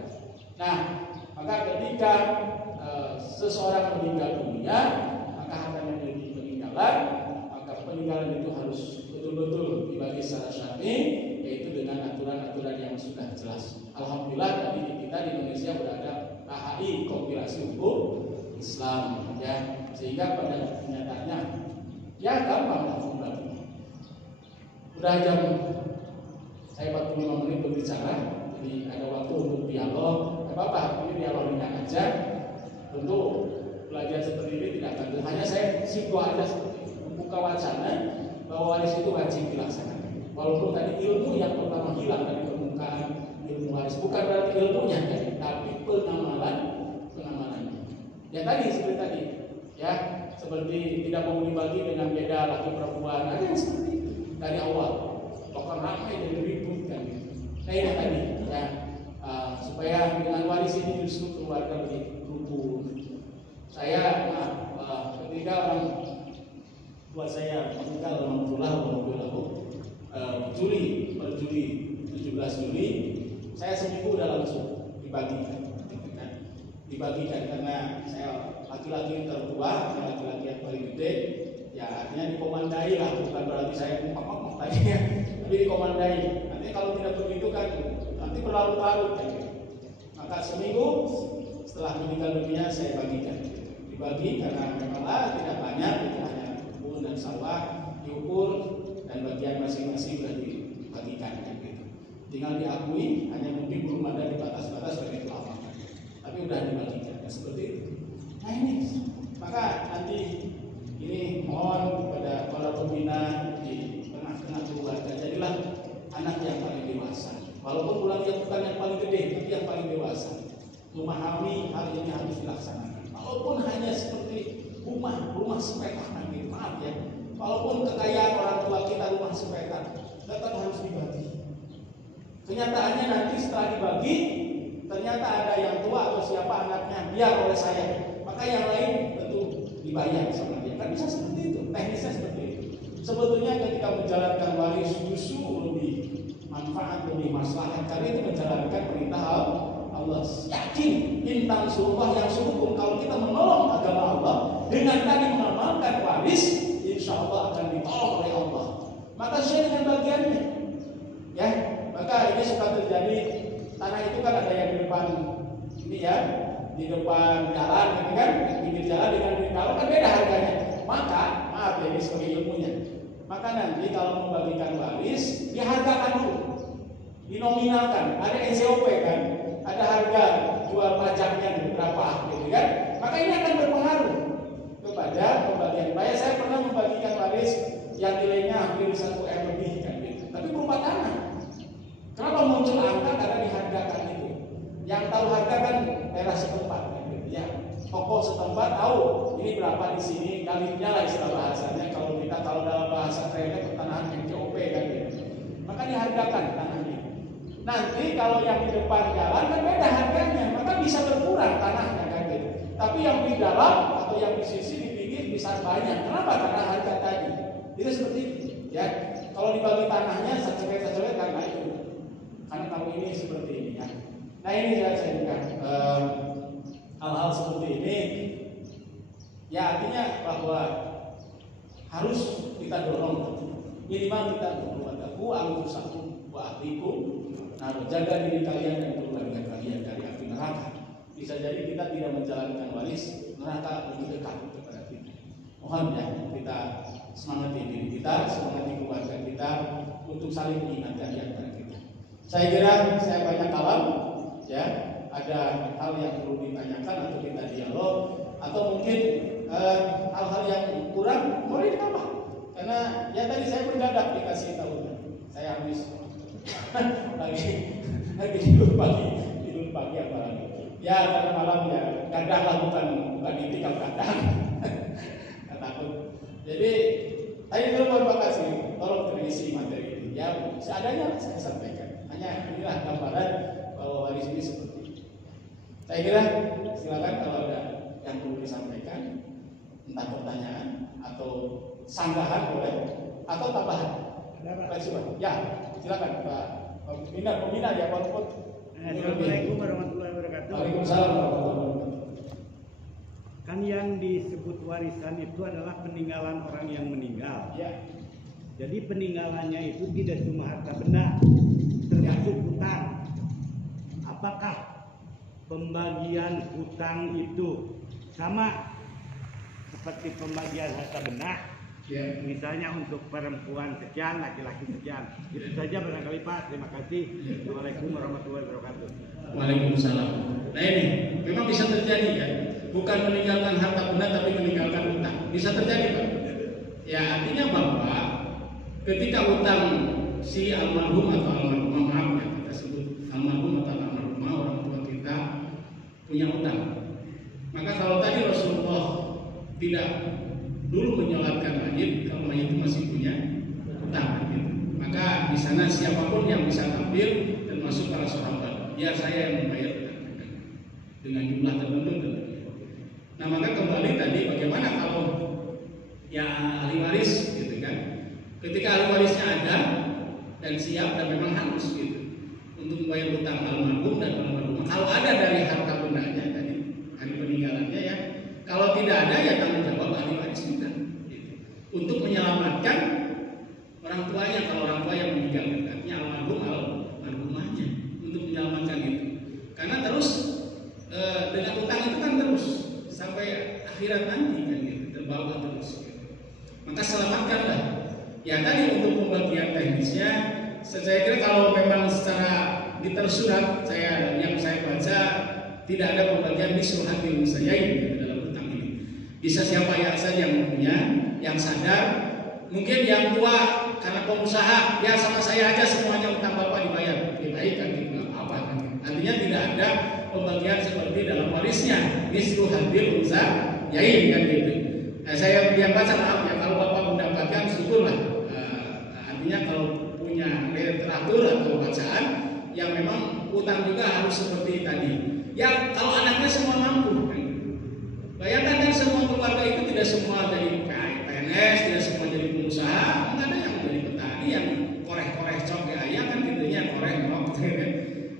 Nah, maka ketika seseorang meninggal dunia, maka hartanya menjadi peninggalan, maka peninggalan itu harus betul-betul dibagi secara syar'i, yaitu dengan aturan-aturan yang sudah jelas. Alhamdulillah tadi kita di Indonesia berada KHI, Kompilasi Hukum Islam, ya, sehingga pada kenyataannya ya gampang membagi. Udah jam saya 45 menit berbicara, jadi ada waktu untuk dialog. Apa-apa, ini dialog ringan aja. Tentu belajar seperti ini tidak akan, hanya saya simpul aja seperti itu, membuka wacana bahwa waris itu wajib dilaksanakan. Walaupun tadi ilmu yang pertama hilang dari permukaan ilmu waris, bukan berarti ilmunya, tapi penamalannya. Ya tadi seperti tadi, ya seperti tidak mau dibagi dengan beda laki perempuan, ada yang seperti itu dari awal. Bahkan ramai jadi ribut kan. Nah ini tadi, ya supaya dengan waris ini justru keluarga lebih rukun. Saya ketika orang tua saya meninggal Juli 17 Juli, saya seminggu udah langsung dibagikan karena saya laki-laki tertua, saya laki-laki yang paling gede, ya artinya dikomandai lah, bukan berarti saya ngomong tadi ya, tapi dikomandai. Nanti kalau tidak begitu kan nanti berlarut-larut kan. Maka seminggu setelah meninggal dunia saya bagikan, dibagi karena memang tidak banyak, itu hanya kebun dan sawah, diukur dan bagian masing-masing sudah dibagikan gitu. Tinggal diakui, hanya mungkin belum ada di batas-batas sebagai pelapor. Tapi sudah dibagikan seperti itu. Nah ini, maka nanti ini mohon kepada para pembina di tengah-tengah keluarga, jadilah anak yang paling dewasa. Walaupun ulangnya bukan yang paling gede, tapi yang paling dewasa. Memahami hal ini harus dilaksanakan. Walaupun hanya seperti rumah sepetak, maaf ya. Walaupun kekayaan orang tua kita rumah sepetak, tetap harus dibagi. Kenyataannya nanti setelah dibagi, ternyata ada yang tua atau siapa anaknya biar oleh saya, maka yang lain tentu dibayar sama dia. Kan bisa seperti itu, teknisnya seperti itu. Sebetulnya ketika menjalankan waris justru lebih manfaat, lebih maslahat, karena itu menjalankan perintah Allah. Yakin bintang surah yang suruh, kalau kita menolong agama Allah dengan tadi mengamalkan waris, insya Allah akan ditolong oleh Allah. Maka share dengan bagiannya, ya. Maka ini suka terjadi. Tanah itu kan ada yang di depan ini ya, di depan jalan, gitu kan, di pinggir jalan dengan di kalau kan beda harganya. Maka maaf ya, ini sebagai ilmunya. Maka nanti kalau membagikan waris, dihargakan dulu, dinominalkan. Ada NCOP kan, ada harga jual pajaknya berapa, gitu kan. Maka ini akan berpengaruh kepada pembagian. Saya pernah membagikan waris yang nilainya hampir 1 M lebih kan, gitu. Tapi berupa tanah. Kenapa muncul angka? Karena dihargakan itu. Yang tahu harga kan daerah setempat, gitu ya. Toko setempat tahu ini berapa di sini, kalinya lah istilah bahasanya. Kalau dalam bahasa kerennya pertanahan NCOP kan gitu. Maka dihargakan tanahnya. Nanti kalau yang di depan jalan kan beda harganya, maka bisa berkurang tanahnya kan gitu. Tapi yang di dalam atau yang di sisi di pinggir bisa banyak. Kenapa? Karena harga tadi. Itu seperti itu, ya. Kalau dibagi tanahnya sacet-sacet karena itu. Karena kalau ini seperti ini ya. Nah ini saya ingat hal-hal seperti ini ya, artinya bahwa harus kita dorong, minimal kita berwadaku anfusakum wa ahlikum. Nah, jaga diri kalian dan keluarga kalian dari api neraka. bisa jadi kita tidak menjalankan waris, neraka lebih dekat kepada kita. Mohon ya kita semangati diri kita, semangati keluarga kita untuk saling mengingatkan di antara kita. Saya kira saya banyak kalam, ya, ada hal yang perlu ditanyakan atau kita dialog, atau mungkin hal-hal yang kurang boleh ditambah. Karena ya tadi saya mendadak dikasih tahu, saya habis lagi tidur pagi apalagi. Ya karena malam ya kadang lah bukan itikaf kadang. Takut. Jadi tadi terima kasih, tolong terisi materi ini. Ya seadanya saya sampaikan. Hanya inilah gambaran bahwa waris ini seperti itu. Saya kira silakan kalau ada yang perlu disampaikan, entah pertanyaan atau sanggahan boleh, atau tambahan. Ya, silakan Pak Pembina ya Pak. Assalamualaikum warahmatullahi wabarakatuh. Waalaikumsalam warahmatullahi wabarakatuh. Kan yang disebut warisan itu adalah peninggalan orang yang meninggal. Ya. Jadi peninggalannya itu tidak cuma harta benda, termasuk hutang. Apakah pembagian hutang itu sama seperti pembagian harta benda? Ya. Misalnya untuk perempuan sekian, laki-laki sekian. Itu saja barangkali Pak. Terima kasih. Assalamualaikum warahmatullahi wabarakatuh. Waalaikumsalam. Nah ini memang bisa terjadi ya. Bukan meninggalkan harta benda tapi meninggalkan hutang. Bisa terjadi Pak. Ya artinya bahwa ketika hutang si almarhum atau almarhumah, maaf ya kita sebut almarhum atau almarhumah, orang tua kita punya hutang. Maka kalau tadi Rasulullah tidak dulu menyolatkan mayit, kalau mayit itu masih punya hutang, gitu. Maka di sana siapapun yang bisa tampil termasuk para sahabat, ya saya yang membayar dengan jumlah tertentu. Nah maka kembali tadi bagaimana kalau ya ahli waris, gitu kan? Ketika ahli warisnya ada dan siap dan memang harus gitu untuk membayar hutang almarhum dan almarhumah. Kalau ada dari harta bendanya tadi, hari peninggalannya ya. Kalau tidak ada ya tanggung jawab ahli waris juga gitu. Untuk menyelamatkan orang tuanya, kalau orang tua yang meninggal, artinya almarhumahnya, untuk menyelamatkan itu. Karena terus dengan utang itu kan terus sampai akhirat nanti kan gitu, terbawa terus gitu. Maka selamatkanlah. Ya tadi untuk pembagian teknisnya, saya kira kalau memang secara ditersurat yang saya baca tidak ada pembagian disuhatil musayyain dalam hutang ini. Bisa siapa yang saja yang punya, yang sadar, mungkin yang tua karena pengusaha, ya sama saya aja semuanya utang bapak dibayar, baik kan gitu, apa kan? Artinya tidak ada pembagian seperti dalam warisnya, disuhatil musayyain kan gitu. Nah, saya yang baca maaf ya kalau bapak mendapatkan syukurlah. Artinya kalau punya literatur atau bacaan yang memang utang juga harus seperti tadi. Ya kalau anaknya semua mampu, kan? Bayangkan kan semua keluarga itu tidak semua dari PNS, tidak semua jadi pengusaha, ada yang jadi petani, yang korek-korek cok ke ayah kan gitunya korek cok, kan?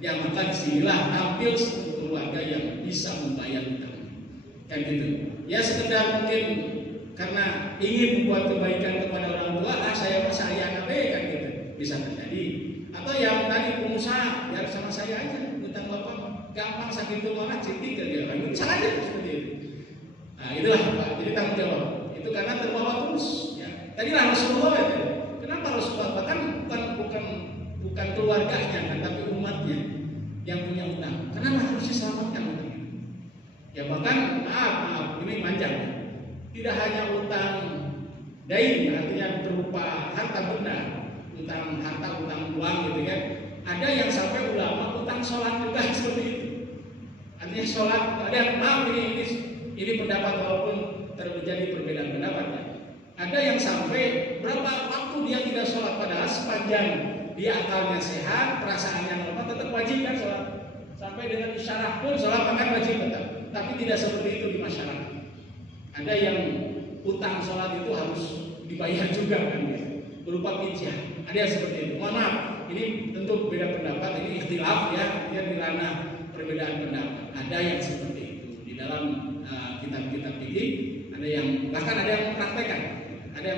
Ya maka disinilah tampil keluarga yang bisa membayar utang, kan gitu. Ya sekedar mungkin karena ingin membuat kebaikan kepada orang tua, saya anak kan gitu, bisa terjadi. Atau yang tadi pengusaha, ya sama saya aja, utang bapak gampang sakit itu malah citik ya, bisa aja seperti itu. Nah itulah Pak, jadi tanggung jawab. Itu karena terbawa terus. Ya. Tadi lah Rasulullah ya. Kenapa Rasulullah? Bahkan bukan keluarganya kan, tapi umatnya yang punya utang. Kenapa harus diselamatkan utang? Ya bahkan maaf ini panjang. Tidak hanya utang dain, artinya berupa harta benda, utang harta, utang uang gitu kan. Ada yang sampai ulama utang sholat juga seperti itu. Artinya sholat, ada yang maaf ini pendapat walaupun terjadi perbedaan pendapat ya. Ada yang sampai berapa waktu dia tidak sholat, padahal sepanjang dia akalnya sehat, perasaannya normal, tetap wajib kan sholat. Sampai dengan isyarat pun sholat akan wajib tetap. Tapi tidak seperti itu di masyarakat. Ada yang utang sholat itu harus dibayar juga kan ya, berupa pinjam. Ada yang seperti itu. Mohon maaf, ini tentu beda pendapat, ini ikhtilaf ya, di ranah perbedaan pendapat. Ada yang seperti itu di dalam kitab-kitab fikih, ada yang bahkan ada yang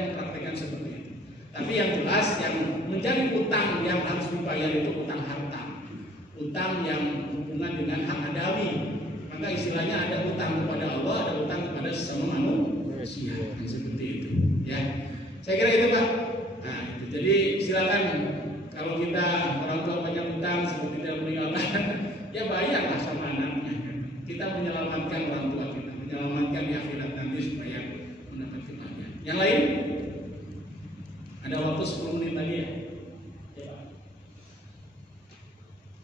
mempraktekkan seperti itu. Tapi yang jelas yang menjadi utang yang harus dibayar itu utang harta, utang yang hubungan dengan hak adawi. Maka istilahnya ada utang kepada Allah, ada utang kepada sesama manusia, seperti itu. Ya, saya kira itu Pak. Nah, itu. Jadi silakan kalau kita orang tua banyak utang seperti tidak meninggalkan, ya bayarlah sama anaknya. Kita menyelamatkan orang tua kita, menyelamatkan di akhirat nanti supaya mendapat kebahagiaan. Yang lain? Ada waktu 10 menit lagi ya?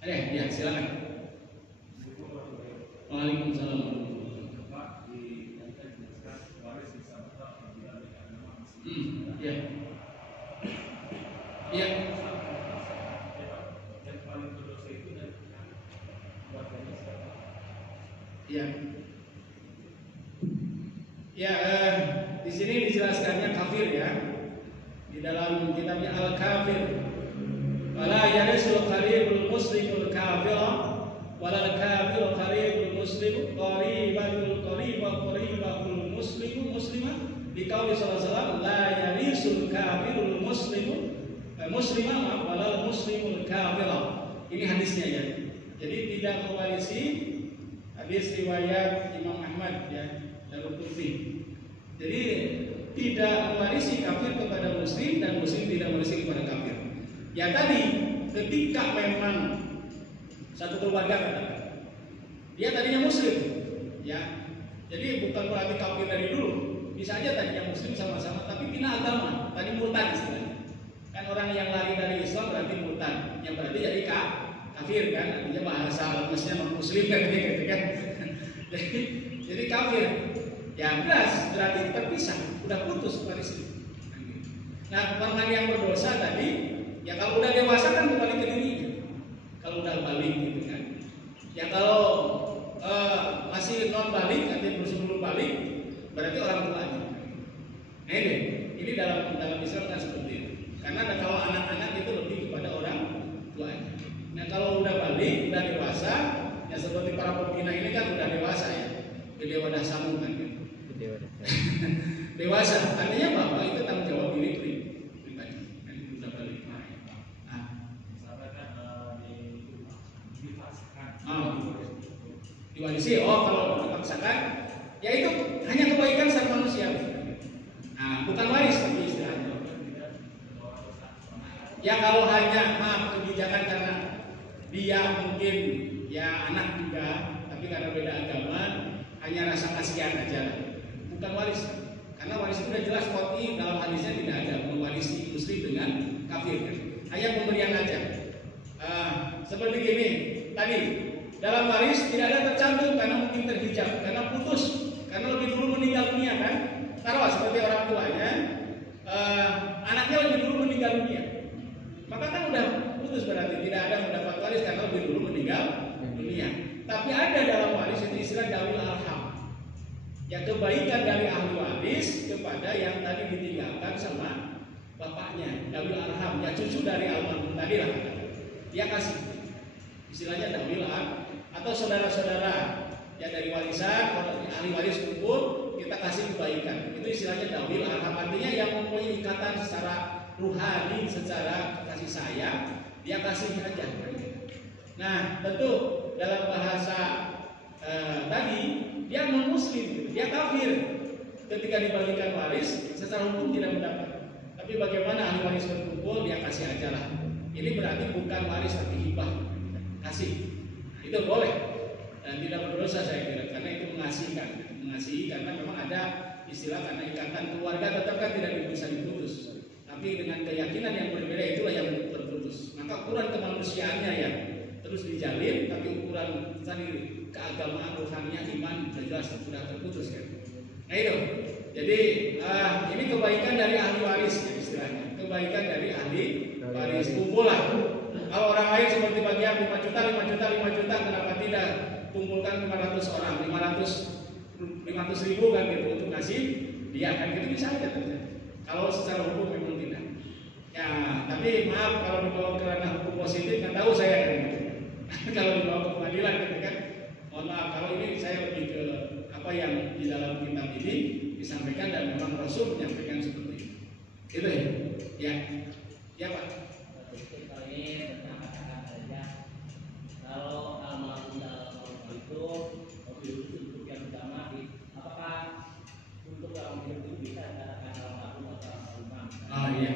Ada ya, silakan. Waalaikumsalam. Ya. Ya. Ya. Ya, di sini dijelaskannya kafir ya. Di dalam kitabnya Al-Kafir. Wala yarisul qaribul muslimul kafira wala al-kafirul qaribul muslim qaribatul qaribul muslimu muslimah. Di qauli sallallahu alaihi wasallam la yarisul kafirul muslimah wala muslimul kafira. Ini hadisnya ya. Jadi tidak mewarisi, hadis riwayat Imam Ahmad ya, Darul Qutni. Jadi tidak mewarisi kafir kepada muslim dan muslim tidak mewarisi kepada kafir. Ya tadi ketika memang satu keluarga katakan dia tadinya muslim, ya, jadi bukan berarti kafir dari dulu. Bisa aja tadinya muslim sama-sama, tapi pindah agama, tadi murtad istilahnya. Kan orang yang lari dari Islam berarti murtad, yang berarti jadi kafir kan, artinya bahasa lemesnya non muslim kan, gitu kan. jadi kafir. Ya beras berarti terpisah, udah putus warisnya. Nah, orang yang berdosa tadi, ya kalau udah dewasa kan kembali ke dirinya. Kalau udah balik gitu kan. Ya kalau masih non balik, nanti belum balik, berarti orang tuanya. Nah ini dalam Islam kan seperti itu. Karena kalau anak-anak itu lebih kepada orang tuanya. Nah kalau udah balik, udah dewasa, ya seperti para pembina ini kan udah dewasa ya, gede wadah samu kan. Dewasa, artinya bahwa itu tanggung jawab diri pribadi. Kan udah balik. Diwarisi. Oh kalau dipaksakan, ya itu hanya kebaikan sang manusia. Nah, bukan waris tapi istilahnya. Ya kalau hanya kebijakan karena dia mungkin ya anak juga, tapi karena beda agama, hanya rasa kasihan aja. Bukan waris, karena waris itu sudah jelas qot'i dalam hadisnya tidak ada mewarisi muslim dengan kafir. Hanya pemberian aja. Seperti gini tadi dalam waris tidak ada tercantum karena mungkin terhijab, karena putus, karena lebih dulu meninggal dunia kan. Taruh seperti orang tuanya, anaknya lebih dulu meninggal dunia, maka kan udah putus berarti tidak ada mendapat waris karena lebih dulu meninggal dunia. Tapi ada dalam waris itu istilah dawil arham. Ya kebaikan dari ahli waris kepada yang tadi ditinggalkan sama bapaknya, dawil arham, ya cucu dari almarhum tadi lah, dia kasih istilahnya dawil arham, atau saudara-saudara ya dari warisan, ahli waris kumpul, kita kasih kebaikan, itu istilahnya dawil arham, artinya yang mempunyai ikatan secara ruhani, secara kasih sayang, dia kasih aja. Nah tentu dalam bahasa tadi dia non muslim, dia kafir. Ketika dibagikan waris, secara hukum tidak mendapat. Tapi bagaimana ahli waris berkumpul, dia kasih aja lah. Ini berarti bukan waris tapi hibah, kasih. Nah, itu boleh dan tidak berdosa saya kira, karena itu mengasihi karena memang ada istilah karena ikatan keluarga tetap kan tidak bisa diputus. Tapi dengan keyakinan yang berbeda itulah yang terputus. Maka ukuran kemanusiaannya ya terus dijalin, tapi ukuran tadi keagamaan rohaninya iman jelas sudah terputus kan. Nah itu, jadi ini kebaikan dari ahli waris ya istilahnya, kebaikan dari ahli waris kumpulan. Kalau orang lain seperti bagian 5 juta, kenapa tidak kumpulkan 500 orang, 500 ribu kan gitu untuk ngasih dia kan gitu bisa aja terjadi. Kalau secara hukum memang tidak. Ya, tapi maaf kalau dibawa ke ranah hukum positif kan tahu saya kan gitu. Kalau dibawa ke pengadilan gitu kan. Mohon maaf kalau ini saya lebih ke apa yang di dalam kitab ini disampaikan dan memang Rasul menyampaikan seperti itu. Itu ya. Ya. Ya, Pak. Kalau ini tentang kata-kata saja. Kalau almarhum itu untuk orang itu bisa katakan almarhum atau almarhum. Oh iya.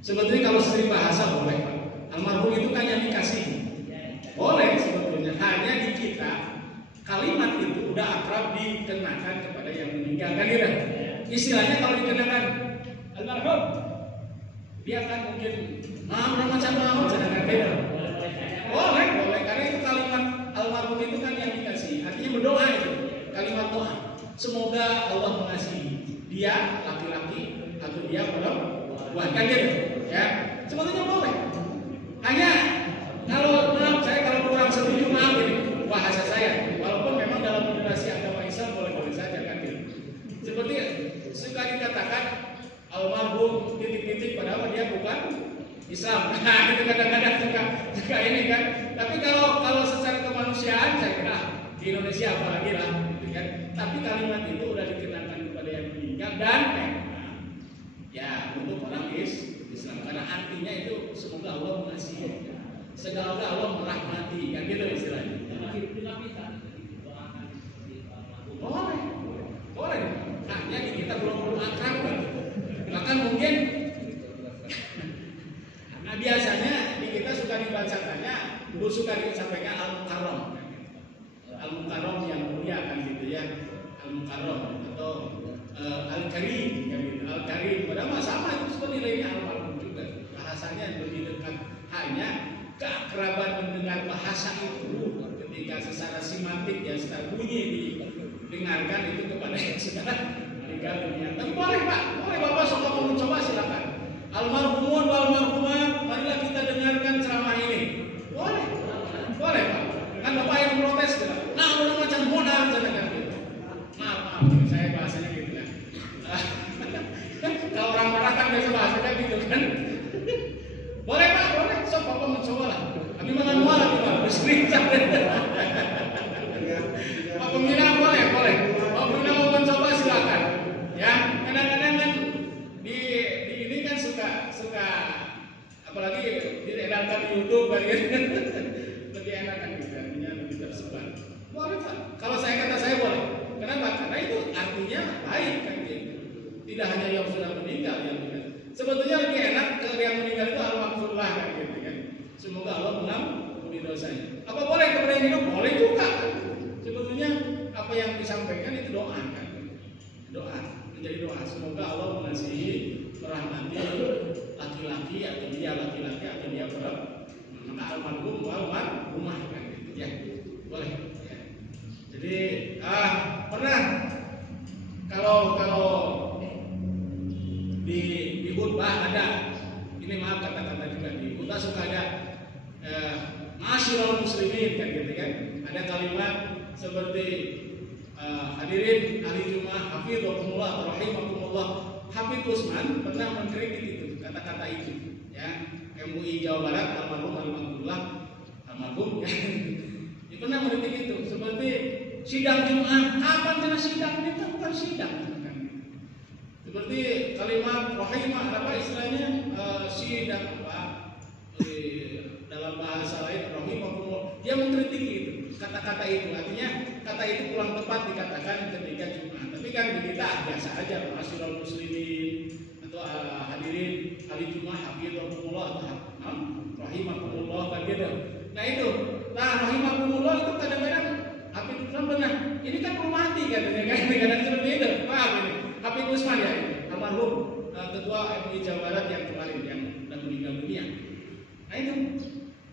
Sebetulnya kalau sering bahasa boleh, Pak. Almarhum itu kan yang dikasih. Boleh sebetulnya. Hanya di kita kalimat itu udah akrab dikenakan kepada yang meninggal kan gitu. Istilahnya kalau dikenakan almarhum, dia akan mungkin macam sedangkan beda. Boleh karena itu kalimat almarhum itu kan yang dikasih. Artinya berdoa itu kalimat doa. Semoga Allah mengasihi dia laki-laki atau dia perempuan kan gitu ya. Sebetulnya boleh. Hanya kalau maaf saya kalau kurang setuju maaf ini bahasa saya. Walaupun memang dalam moderasi agama Islam boleh-boleh saja kan gitu. Seperti suka dikatakan almarhum titik-titik padahal dia bukan Islam. Nah, itu kadang-kadang suka ini kan. Tapi kalau secara kemanusiaan saya kira di Indonesia apalagi lah gitu kan. Tapi kalimat itu udah dikenakan kepada yang meninggal dan ya untuk orang Islam karena artinya itu semoga Allah mengasihi, semoga Allah merahmati kan gitu istilahnya. Boleh. Hanya kita belum akrab kan. Bahkan mungkin biasanya di kita suka dibacakannya dulu suka disampaikan Al-Mukarram yang mulia kan gitu ya. Al-Mukarram atau Al-Karim kan gitu. Al-Karim padahal sama itu seperti nilainya almarhum juga. Bahasanya lebih dekat. Hanya keakraban mendengar bahasa itu ketika secara simatik ya secara bunyi didengarkan itu kepada yang sudah meninggal dunia. Tapi boleh Pak, boleh Bapak suka mau mencoba silakan. Almarhumun wal almarhumat, marilah kita dengarkan ceramah ini. Boleh Pak. Kan Bapak yang protes gitu. Nah, udah macam modal kan gitu. Maaf, saya bahasanya gitu kan. Kalau orang marah kan biasa bahasanya gitu kan. Boleh Pak, boleh. So Bapak mencoba lah. Tapi jangan mualaf Pak, bisnis. Pak Pembina boleh. Pak Pembina mau mencoba silakan. Ya, kadang-kadang kan di ini kan suka apalagi diedarkan di YouTube kan gitu. Lebih enak kan gitu, artinya lebih tersebar. Boleh Pak. Kalau kata saya boleh. Kenapa? Karena itu artinya baik kan gitu. Tidak hanya yang sudah meninggal yang meninggal. Sebetulnya lebih enak kalau yang meninggal itu al-maghfurlah kan gitu kan. Semoga Allah mengampuni dosanya. Apa boleh kepada yang hidup? Boleh juga kan. Sebetulnya apa yang disampaikan itu doa kan. Doa, menjadi doa. Semoga Allah mengasihi, merahmati laki-laki atau dia laki-laki atau dia perempuan. Maka almarhum wal marhumah kan gitu ya. Boleh ya. Jadi pernah kalau di khutbah ada ini maaf kata-kata juga di khutbah suka ada ma'asyiral muslimin kan gitu kan. Ada kalimat seperti hadirin ahli Jumat hafidhakumullah rahimakumullah. Habib Usman pernah mengkritik itu kata-kata itu ya. MUI Jawa Barat almarhum ya. Dia pernah mengkritik itu seperti sidang Jumat, kapan jelas sidang? Itu bukan sidang. Seperti kalimat rahimah apa istilahnya sidang apa dalam bahasa lain rahimahumullah. Dia mengkritik itu kata-kata itu artinya kata itu kurang tepat dikatakan ketika Jumat. Tapi kan kita biasa aja ma'asyiral muslimin atau hadirin hari Jumat hafidhakumullah atau rahimakumullah kan gitu. Nah itu, rahimakumullah itu kadang-kadang Habib Usman benar. Ini kan belum mati katanya kan kadang seperti itu. Paham ini? Habib Usman ya, almarhum ketua MUI Jawa Barat yang kemarin yang sudah meninggal dunia. Nah itu.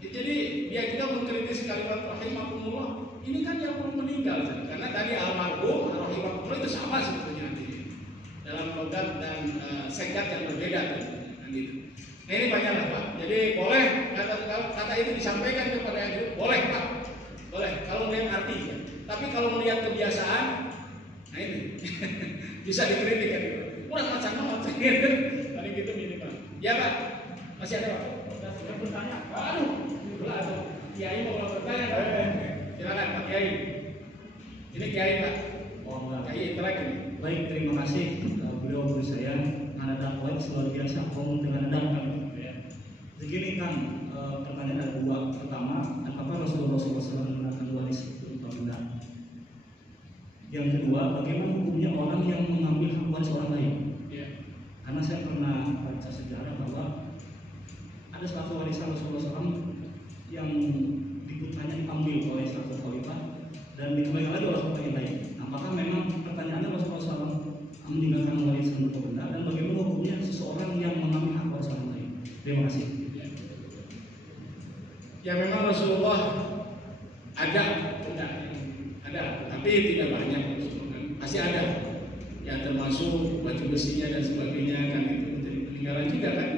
Jadi dia juga mengkritisi kalimat rahimakumullah. Ini kan yang belum meninggal karena tadi almarhum rahimakumullah itu sama sebetulnya dalam logat dan sekat yang berbeda kan gitu. Nah ini banyak lah Pak. Jadi boleh kata itu disampaikan kepada yang hidup, boleh Pak. Boleh kalau melihat arti ya. Tapi kalau melihat kebiasaan, nah ini bisa dikritik kan gitu. Kurang macam-macam gitu. Tadi gitu minimal. Ya Pak. Masih ada Pak? Sudah bertanya. Aduh, ada Kiai mau bertanya. Silakan Pak Kiai. Ini Kiai Pak. Oh enggak. Kiai interaksi ini. Baik, terima kasih beliau guru saya. Ada poin luar biasa ngomong dengan dangkal. Begini kan pertanyaan ada dua. Pertama, apakah Rasulullah SAW menggunakan dua hadis itu benar? Yang kedua, bagaimana hukumnya orang yang mengambil hak waris orang lain? Ya. Karena saya pernah baca sejarah bahwa ada satu warisan Rasulullah SAW yang diputranya diambil oleh satu khalifah dan dikembalikan lagi oleh orang yang lain. Apakah memang pertanyaannya Rasulullah SAW meninggalkan warisan berupa benda, dan bagaimana hukumnya seseorang yang mengambil hak waris orang lain? Terima kasih. Ya memang Rasulullah ada, tapi tidak banyak, masih ada. Ya termasuk batu besinya dan sebagainya kan itu menjadi peninggalan juga kan.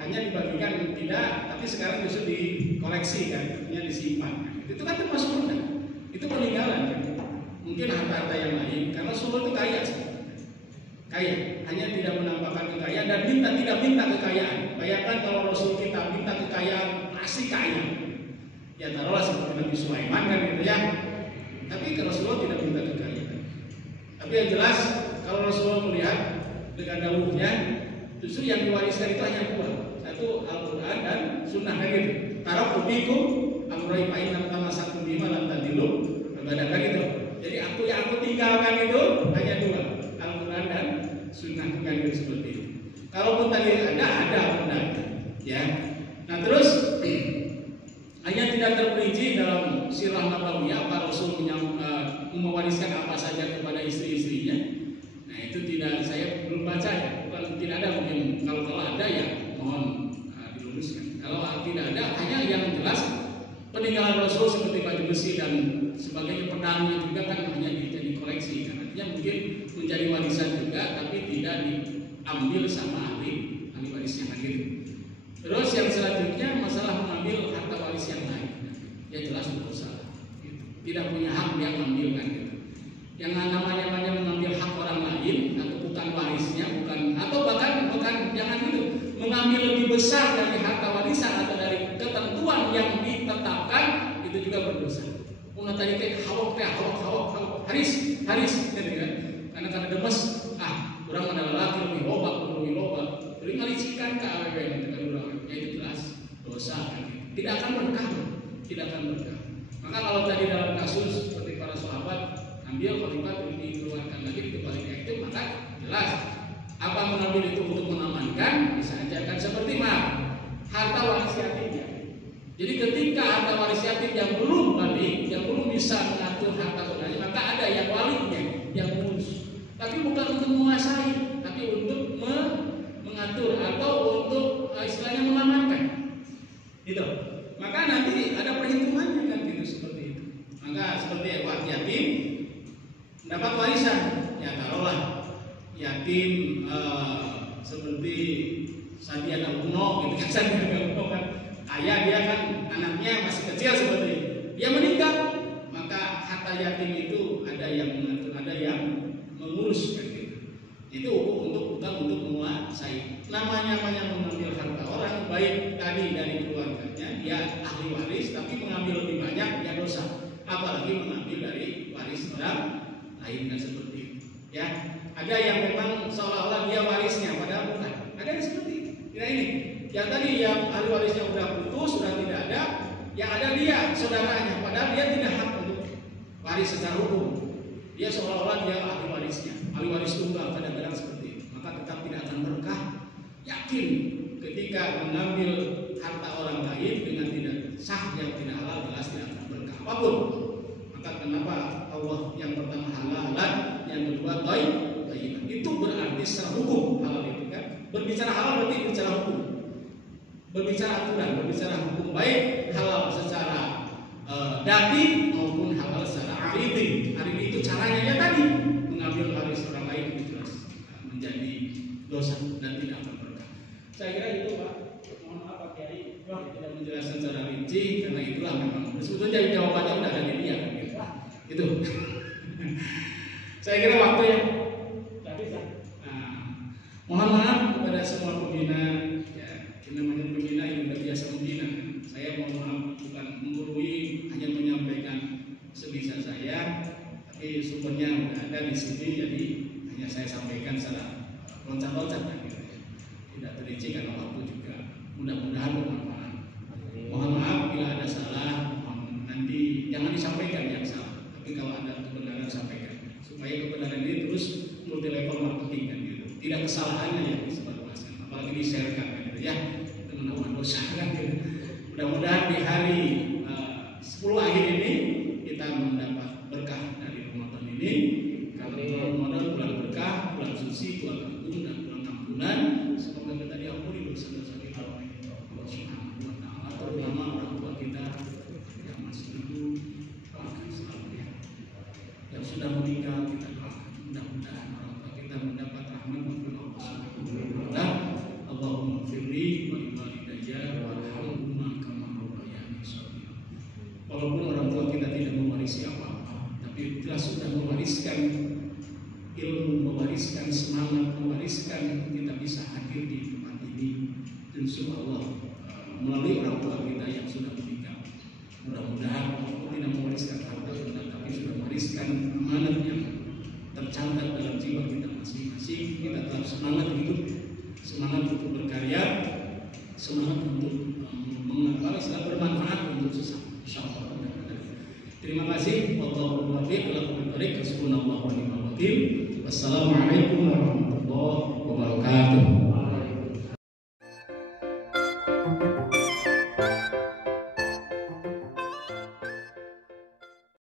Hanya dibagikan tidak, tapi sekarang justru dikoleksi kan, artinya disimpan. Itu kan termasuk benda, itu peninggalan kan. Mungkin harta-harta yang lain, karena Rasulullah itu kaya sebenarnya. Kaya, hanya tidak menampakkan kekayaan dan tidak minta kekayaan. Bayangkan kalau Rasul kita minta kekayaan, pasti kaya. Ya taruhlah seperti Nabi Sulaiman kan gitu ya. Tapi kalau Rasulullah tidak minta kekayaan. Tapi yang jelas kalau Rasulullah melihat dengan dawuhnya, justru yang diwariskan itu hanya dua. Satu Al-Quran dan Sunnah kan gitu. Taraktubikum amroy fa'inam tamasakum bima lam tadilu. Berbeda gitu. Jadi yang aku tinggalkan itu hanya dua, Al-Quran dan Sunnah kan gitu seperti itu. Kalaupun tadi ada benda, ya. Nah terus hanya tidak terperinci dalam sirah nabawiyah apa Rasul mewariskan apa saja kepada istri-istrinya. Nah itu tidak, saya belum baca ya, bukan tidak ada, mungkin kalau ada ya mohon diluruskan. Kalau tidak ada, hanya yang jelas peninggalan Rasul seperti baju besi dan sebagainya, pedangnya juga kan hanya jadi koleksi. Artinya mungkin menjadi warisan juga, tapi tidak diambil sama ahli warisnya kan gitu. Terus yang selanjutnya masalah mengambil harta waris yang lain, ya jelas berdosa. Gitu. Tidak punya hak dia mengambil kan gitu. Yang namanya mengambil hak orang lain atau bukan warisnya, atau bahkan jangan gitu, mengambil lebih besar dari harta warisan atau dari ketentuan yang ditetapkan, itu juga berdosa. Una tadi kayak hawak haris gitu kan. Karena demes, orang adalah laki lebih loba, beri ngalicikan ke AWW nanti kan orang, ya itu jelas dosa kan. Tidak akan berkah. Maka kalau tadi dalam kasus seperti para sahabat ambil khalifah dikeluarkan lagi dikembalikan itu, maka jelas apa mengambil itu untuk mengamankan, bisa aja kan seperti harta waris yatimnya. Jadi ketika harta waris yatim yang belum balik, yang belum bisa mengatur harta bendanya, maka ada yang walinya yang mengurus. Tapi bukan untuk menguasai, tapi untuk mengatur atau untuk istilahnya mengamankan. Gitu. Maka nanti ada perhitungannya kan gitu seperti itu. Maka seperti yatim dapat warisan, ya taruhlah yatim seperti Sandiaga Uno gitu kan, Sandiaga Uno kan ayah dia kan anaknya masih kecil seperti itu. Dia meninggal, maka harta yatim itu ada yang mengatur, ada yang mengurus kan gitu. Itu bukan untuk menguasai. Namanya mengambil harta orang, baik tadi dari keluarganya dia ahli waris, tapi mengambil lebih banyak dia dosa. Apalagi mengambil dari waris orang lain kan seperti itu. Ya, ada yang memang seolah-olah dia warisnya, padahal bukan. Ada yang seperti itu. Ya ini, yang tadi yang ahli warisnya udah putus, sudah tidak ada, yang ada dia saudaranya, padahal dia tidak hak untuk waris secara hukum. Dia seolah-olah dia ahli warisnya, ahli waris tunggal, kadang-kadang seperti itu. Maka tetap tidak akan berkah. Yakin ketika mengambil harta orang lain dengan tidak sah, yang tidak halal, jelas tidak akan berkah apapun. Maka kenapa Allah yang pertama halalan, yang kedua thayyiban? Itu berarti secara hukum halal itu kan. Berbicara halal berarti bicara hukum, berbicara aturan, berbicara hukum, baik halal secara daging maupun halal secara aridi. Aridi itu caranya ya tadi mengambil waris orang lain itu jelas menjadi dosa dan tidak akan berkah. Saya kira itu Pak. Mohon maaf Pak Kiai, tidak menjelaskan secara rinci karena itulah memang sebetulnya jawabannya udah ada di dia kan gitu. Itu. Saya kira waktu yang tidak bisa. Mohon maaf kepada semua pembina, ya, ini namanya pembina yang sudah biasa membina. Saya mohon maaf bukan menggurui, hanya menyampaikan sebisa saya, tapi sumbernya sudah ada di sini, jadi hanya saya sampaikan secara loncat-loncat kan, gitu. Tidak terinci karena waktu juga. Mudah-mudahan bermanfaat. Mohon maaf bila ada salah, nanti jangan disampaikan yang salah, tapi kalau ada kebenaran sampaikan. supaya kebenaran ini terus multi level marketing kan gitu. Tidak kesalahannya yang disebarluaskan, apalagi di-sharekan kan gitu ya, itu menambah dosa kan gitu. Mudah-mudahan di hari 10 akhir ini kita mendapat berkah dari Ramadan ini. Kalau Ramadan bulan berkah, bulan suci, bulan agung dan bulan ampunan. Semoga kita diampuni dosa-dosa kita oleh Allah Subhanahu wa taala, terutama orang tua kita yang masih hidup, doakan selalu ya. Yang sudah meninggal kita doakan mudah-mudahan orang tua kita mendapat rahmat dari Allah Subhanahu wa taala. Allahumma firli wa liwalidayya warhamhuma kama rabbayani shaghira. Walaupun orang tua kita tidak mewarisi apa-apa, tapi kita sudah mewariskan ilmu, mewariskan semangat, mewariskan kita bisa hadir di tempat ini. Insya Allah melalui orang tua kita yang sudah meninggal. Mudah-mudahan walaupun tidak mewariskan harta kita, tapi sudah mewariskan amanat yang tercatat dalam jiwa kita masing-masing. Kita tetap semangat hidup, semangat untuk berkarya, semangat untuk bermanfaat untuk sesama. Insyaallah. Terima kasih. Wallahu muwaffiq ila aqwamit thoriq. Hasbunallahu wa ni'mal wakil. Wassalamualaikum warahmatullahi wabarakatuh.